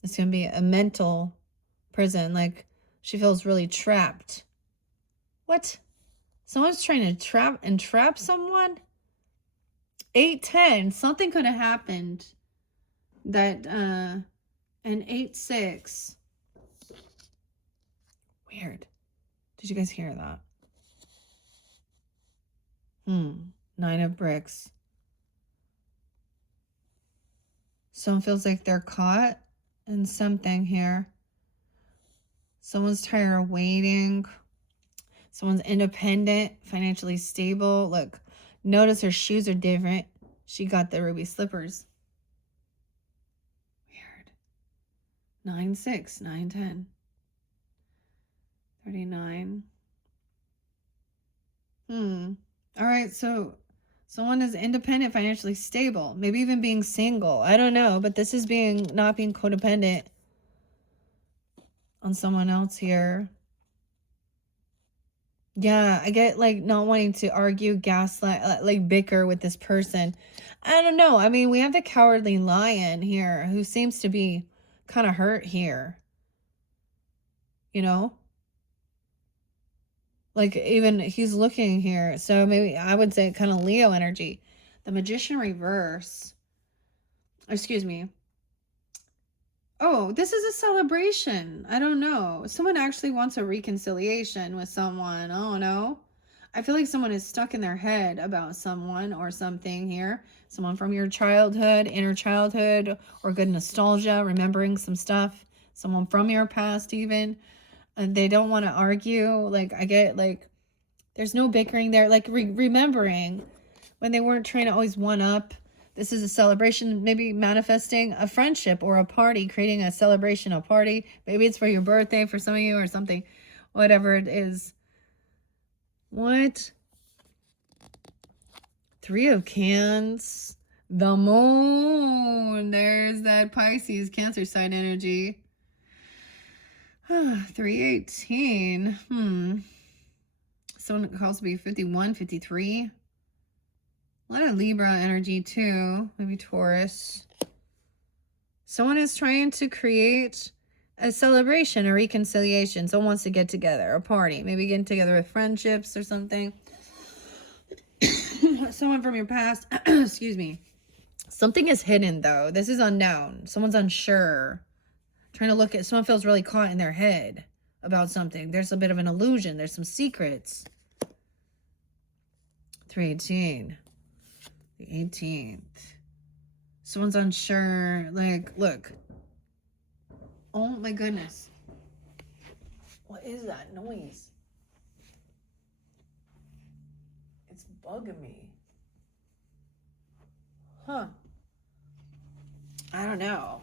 It's going to be a mental prison. Like she feels really trapped. What? Someone's trying to trap someone? 8-10. Something could have happened that an 8-6. Weird. Did you guys hear that? 9 of bricks. Someone feels like they're caught in something here. Someone's tired of waiting. Someone's independent, financially stable. Look, notice her shoes are different. She got the ruby slippers. Weird. 9-6, 9-10. 39. All right, so someone is independent, financially stable, maybe even being single. I don't know, but this is not being codependent on someone else here. Yeah, I get like not wanting to argue, gaslight, like bicker with this person. I don't know. I mean, we have the cowardly lion here who seems to be kind of hurt here. Like even he's looking here. So maybe I would say kind of Leo energy. The Magician reverse. Excuse me. Oh, this is a celebration. I don't know. Someone actually wants a reconciliation with someone. Oh no. I feel like someone is stuck in their head about someone or something here. Someone from your childhood, inner childhood, or good nostalgia, remembering some stuff. Someone from your past even. And they don't want to argue. Like I get like there's no bickering there. Like remembering when they weren't trying to always one up. This is a celebration, maybe manifesting a friendship or a party, creating a celebration, a party. Maybe it's for your birthday for some of you or something, whatever it is. What? Three of Cans. The moon. There's that Pisces, Cancer sign energy. 318. Someone calls to be 51, 53. A lot of Libra energy too. Maybe Taurus. Someone is trying to create a celebration, a reconciliation. Someone wants to get together, a party. Maybe getting together with friendships or something. Someone from your past. Excuse me. Something is hidden though. This is unknown. Someone's unsure. Trying to look at, someone feels really caught in their head about something. There's a bit of an illusion. There's some secrets. 318. The 18th. Someone's unsure. Like, look. Oh my goodness. What is that noise? It's bugging me. Huh. I don't know.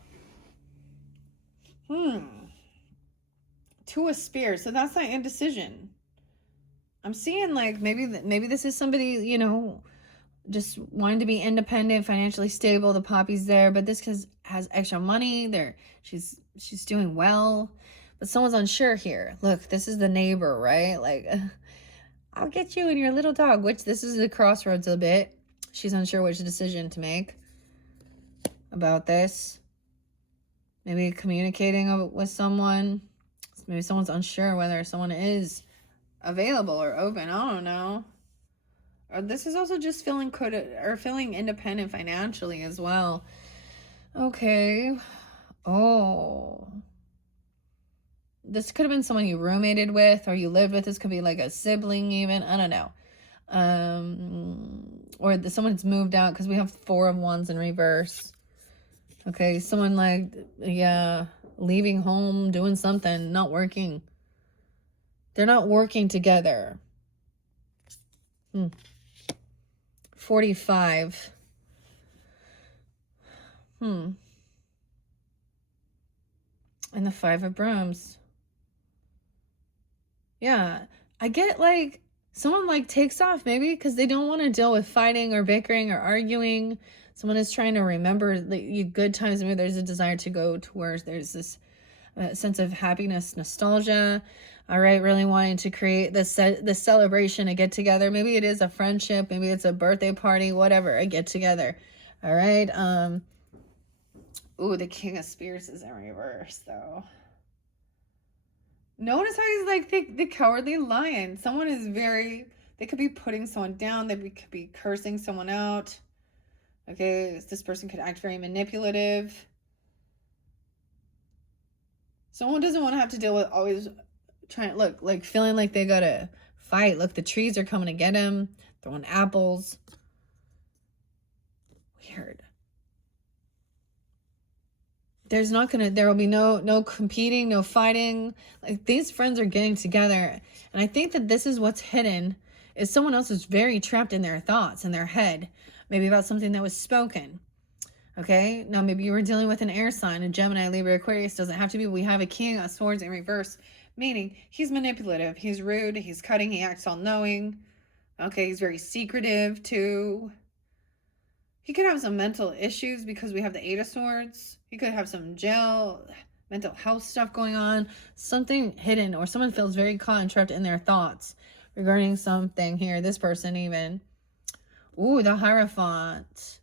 Two of Spears. So that's that indecision. I'm seeing like maybe this is somebody, you know, just wanting to be independent, financially stable. The poppy's there, but this has extra money there. She's doing well, but someone's unsure here. Look, this is the neighbor, right? Like, I'll get you and your little dog, which this is the crossroads a bit. She's unsure which decision to make about this. Maybe communicating with someone. Maybe someone's unsure whether someone is available or open. I don't know. Or this is also just feeling independent financially as well. Okay. Oh. This could have been someone you roommated with or you lived with. This could be like a sibling even. I don't know. Or someone's moved out because we have 4 of Wands in reverse. Okay, someone like, yeah, leaving home, doing something, not working. They're not working together. 45. And the 5 of Brooms. Yeah, I get like someone like takes off maybe because they don't want to deal with fighting or bickering or arguing. Someone is trying to remember the good times. Maybe there's a desire to go towards, there's this sense of happiness, nostalgia. All right, really wanting to create this celebration, a get together. Maybe it is a friendship. Maybe it's a birthday party, whatever, a get together. All right. Ooh, the King of Spears is in reverse though. Notice how he's like the cowardly lion. Someone is they could be putting someone down. They could be cursing someone out. Okay, this person could act very manipulative. Someone doesn't want to have to deal with always trying to look like feeling like they gotta fight. Look, the trees are coming to get him, throwing apples. Weird. There will be no competing, no fighting. Like these friends are getting together. And I think that this is what's hidden is someone else is very trapped in their thoughts, in their head, maybe about something that was spoken. Okay. Now, maybe you were dealing with an air sign, a Gemini, Libra, Aquarius. Doesn't have to be. We have a King of Swords in reverse, meaning he's manipulative. He's rude. He's cutting. He acts all knowing. Okay. He's very secretive too. He could have some mental issues because we have the 8 of Swords. He could have some mental health stuff going on. Something hidden, or someone feels very caught and trapped in their thoughts regarding something here. This person even. Ooh, the Hierophant.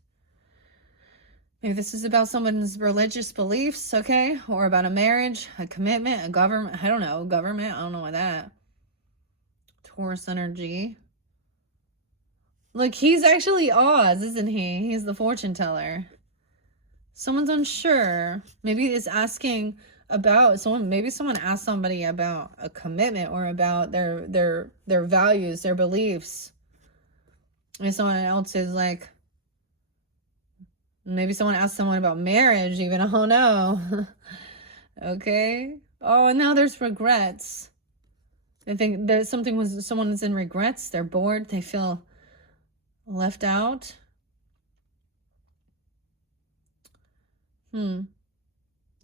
Maybe this is about someone's religious beliefs, okay? Or about a marriage, a commitment, a government. I don't know. Government. I don't know what that. Taurus energy. Look, he's actually Oz, isn't he? He's the fortune teller. Someone's unsure. Maybe it's asking about someone. Maybe someone asked somebody about a commitment or about their values, their beliefs. Maybe someone else is like, maybe someone asked someone about marriage even. Oh no. Okay. Oh, and now there's regrets. I think there's someone is in regrets. They're bored. They feel left out. They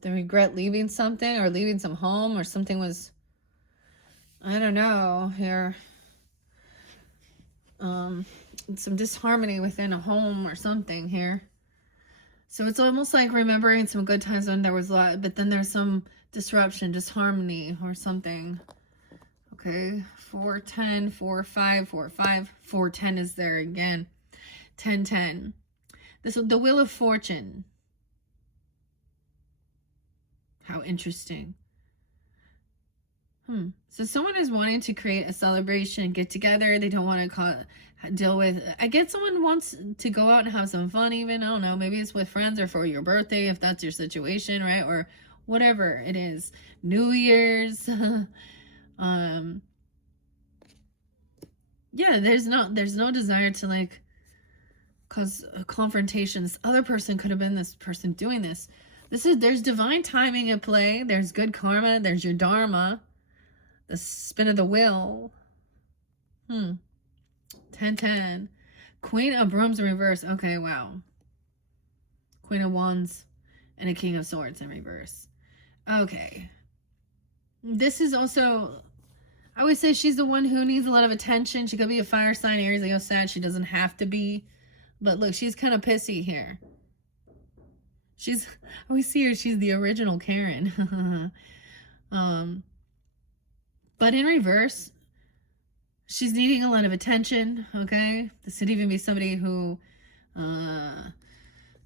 regret leaving something or leaving some home or something was, I don't know, here. some disharmony within a home or something here. So it's almost like remembering some good times when there was a lot, but then there's some disruption, disharmony or something. Okay, 410, 45, 45, 410 is there again. 1010. This is the Wheel of Fortune. How interesting. So someone is wanting to create a celebration, get together. They don't want to deal with. I get someone wants to go out and have some fun. Even, I don't know, maybe it's with friends or for your birthday if that's your situation, right? Or whatever it is. New Year's. Yeah, there's no desire to like cause a confrontation. This other person could have been this person doing this. There's divine timing at play. There's good karma. There's your Dharma. The spin of the wheel. 1010. Queen of Brooms in reverse. Okay, wow. Queen of Wands and a King of Swords in reverse. Okay. This is also, I would say she's the one who needs a lot of attention. She could be a fire sign, Aries, Leo, Sag. She doesn't have to be. But look, she's kind of pissy here. We see her, she's the original Karen. But in reverse, she's needing a lot of attention, okay? This could even be somebody who,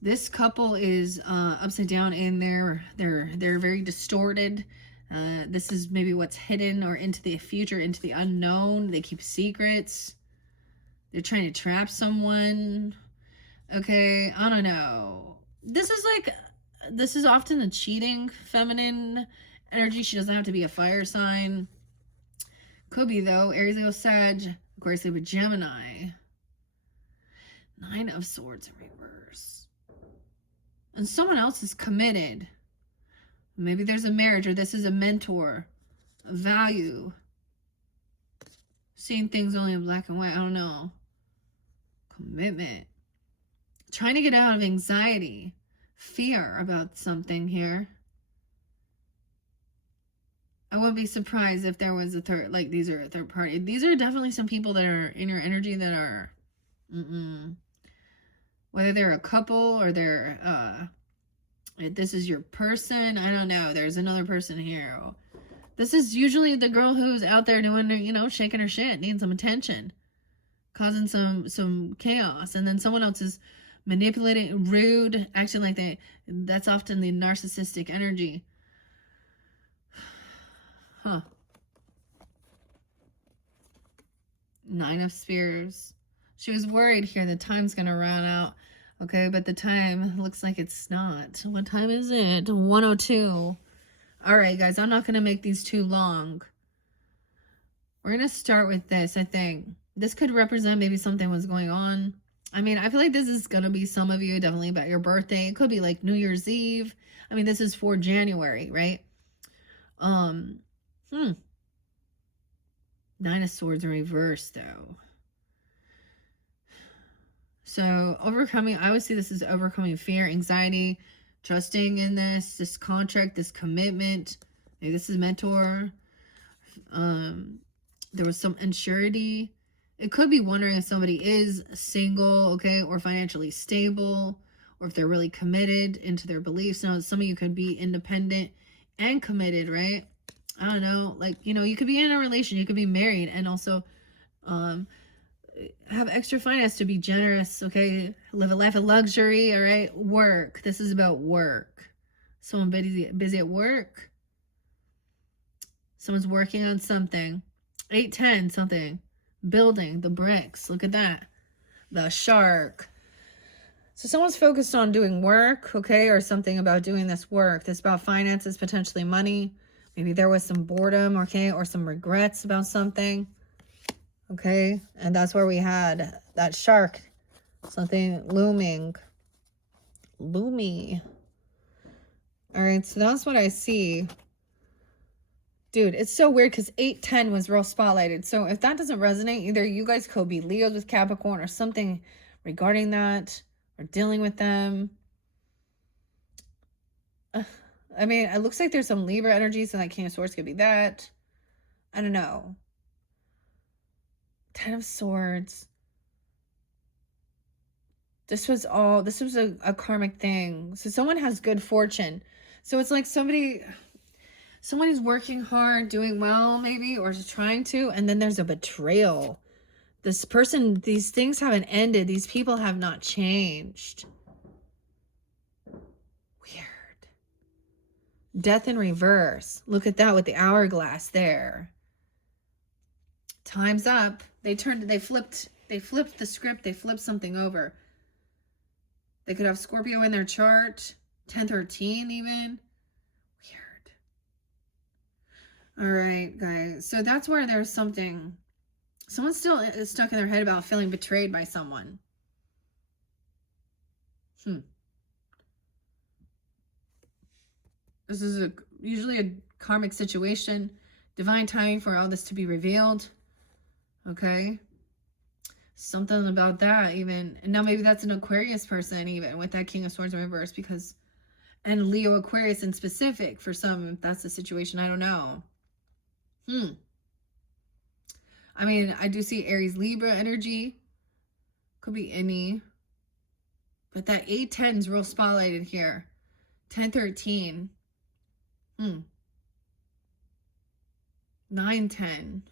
this couple is upside down and they're very distorted. This is maybe what's hidden or into the future, into the unknown. They keep secrets. They're trying to trap someone. Okay, I don't know. This is often a cheating feminine energy. She doesn't have to be a fire sign. Could be, though. Aries, Leo, Sag. Of course, they would Gemini. 9 of Swords in reverse. And someone else is committed. Maybe there's a marriage, or this is a mentor. A value. Seeing things only in black and white. I don't know. Commitment. Trying to get out of anxiety. Fear about something here. I wouldn't be surprised if there was a third, like these are a third party. These are definitely some people that are in your energy that are, whether they're a couple or they're, this is your person. I don't know. There's another person here. This is usually the girl who's out there doing, shaking her shit, needing some attention, causing some chaos. And then someone else is manipulating, rude, acting like that's often the narcissistic energy. 9 of Spears. She was worried here the time's gonna run out. Okay, but the time looks like it's not. What time is it? 1:02. All right, guys, I'm not gonna make these too long. We're gonna start with this. I think this could represent maybe something was going on. I mean, I feel like this is gonna be some of you definitely about your birthday. It could be like New Year's Eve. I mean, this is for January, right? 9 of Swords in reverse, though. So overcoming, I would say this is overcoming fear, anxiety, trusting in this contract, this commitment. Maybe this is mentor. There was some unsurety. It could be wondering if somebody is single, okay, or financially stable, or if they're really committed into their beliefs. Now, some of you could be independent and committed, right? I don't know, like, you could be in a relation, you could be married, and also have extra finance to be generous, okay? Live a life of luxury, all right? Work. This is about work. Someone busy at work. Someone's working on something. 810 something. Building the bricks. Look at that. The shark. So someone's focused on doing work, okay? Or something about doing this work. This about finances, potentially money. Maybe there was some boredom, okay? Or some regrets about something. Okay, and that's where we had that shark, something looming. Loomy. All right, so that's what I see. Dude, it's so weird because 810 was real spotlighted. So if that doesn't resonate, either you guys could be Leos with Capricorn or something regarding that or dealing with them. I mean, it looks like there's some Libra energy, so that King of Swords could be that. I don't know. 10 of Swords. This was a karmic thing. So someone has good fortune. So it's like someone who's working hard, doing well maybe, or is trying to, and then there's a betrayal. This person, these things haven't ended. These people have not changed. Weird. Death in reverse. Look at that with the hourglass there. Time's up. They flipped the script. They flipped something over. They could have Scorpio in their chart. 1013 even. Weird. All right, guys. So that's where there's something. Someone's still stuck in their head about feeling betrayed by someone. This is usually a karmic situation. Divine timing for all this to be revealed. Okay. Something about that even. And now maybe that's an Aquarius person even with that King of Swords in reverse, because, and Leo Aquarius in specific for some, if that's the situation, I don't know. I mean, I do see Aries Libra energy. Could be any. But that 810 is real spotlighted here. 1013. 910.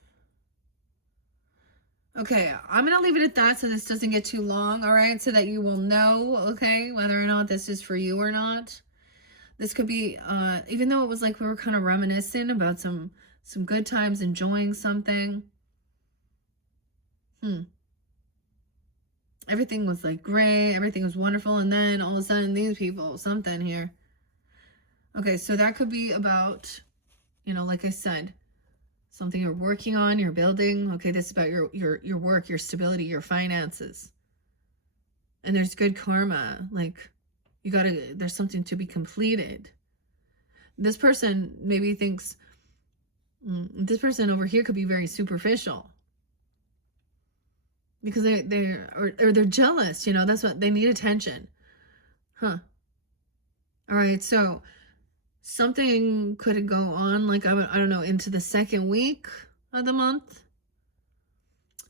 Okay, I'm going to leave it at that so this doesn't get too long, all right? So that you will know, okay, whether or not this is for you or not. This could be, even though it was like we were kind of reminiscing about some good times, enjoying something. Everything was like great. Everything was wonderful. And then all of a sudden, these people, something here. Okay, so that could be about, you know, like I said, something you're working on, you're building. Okay, this is about your work, your stability, your finances. And there's good karma. Like, there's something to be completed. This person maybe thinks, this person over here could be very superficial. Because they're jealous, you know, that's what they need, attention. All right, so something could go on, like, I don't know, into the second week of the month,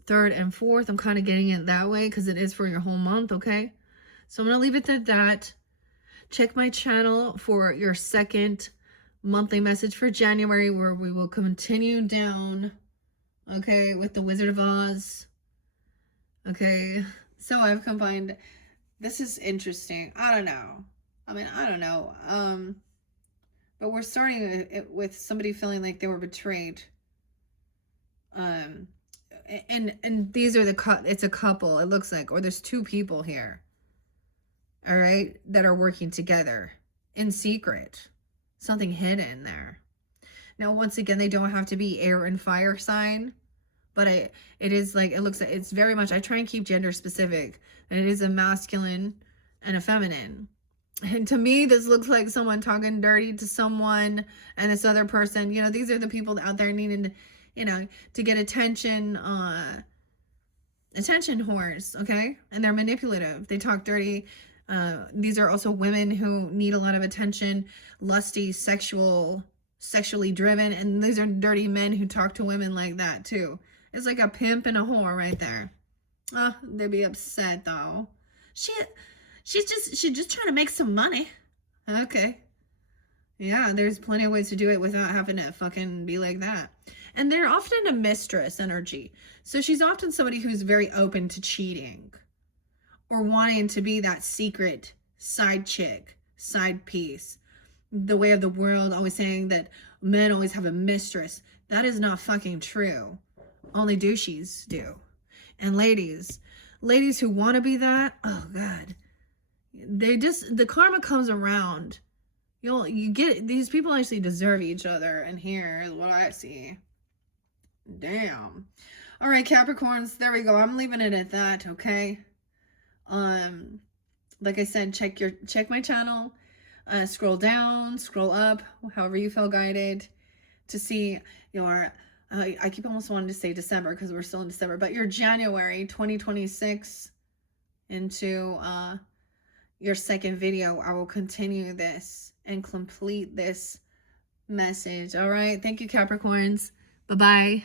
3rd and 4th. I'm kind of getting it that way because it is for your whole month, okay? So I'm going to leave it at that. Check my channel for your second monthly message for January, where we will continue down, okay, with the Wizard of Oz. Okay, so I've combined, this is interesting. I don't know. But we're starting with somebody feeling like they were betrayed. And these are it's a couple, it looks like, or there's 2 people here. All right, that are working together in secret. Something hidden there. Now, once again, they don't have to be air and fire sign. But it is like, it looks like it's very much, I try and keep gender specific. And it is a masculine and a feminine. And to me, this looks like someone talking dirty to someone, and this other person, you know, these are the people out there needing, you know, to get attention whores, okay? And they're manipulative. They talk dirty. These are also women who need a lot of attention, lusty, sexually driven. And these are dirty men who talk to women like that too. It's like a pimp and a whore right there. They'd be upset though. She's just trying to make some money. Okay. Yeah, there's plenty of ways to do it without having to fucking be like that. And they're often a mistress energy. So she's often somebody who's very open to cheating or wanting to be that secret side chick, side piece. The way of the world always saying that men always have a mistress. That is not fucking true. Only douchies do. And ladies who want to be that, oh God, the karma comes around. You get it. These people actually deserve each other. And here is what I see. Damn. All right, Capricorns, there we go. I'm leaving it at that, okay? Like I said, check my channel. Scroll down, scroll up, however you feel guided, to see your, I keep almost wanting to say December because we're still in December, but your January 2026 into your second video. I will continue this and complete this message. All right. Thank you, Capricorns. Bye-bye.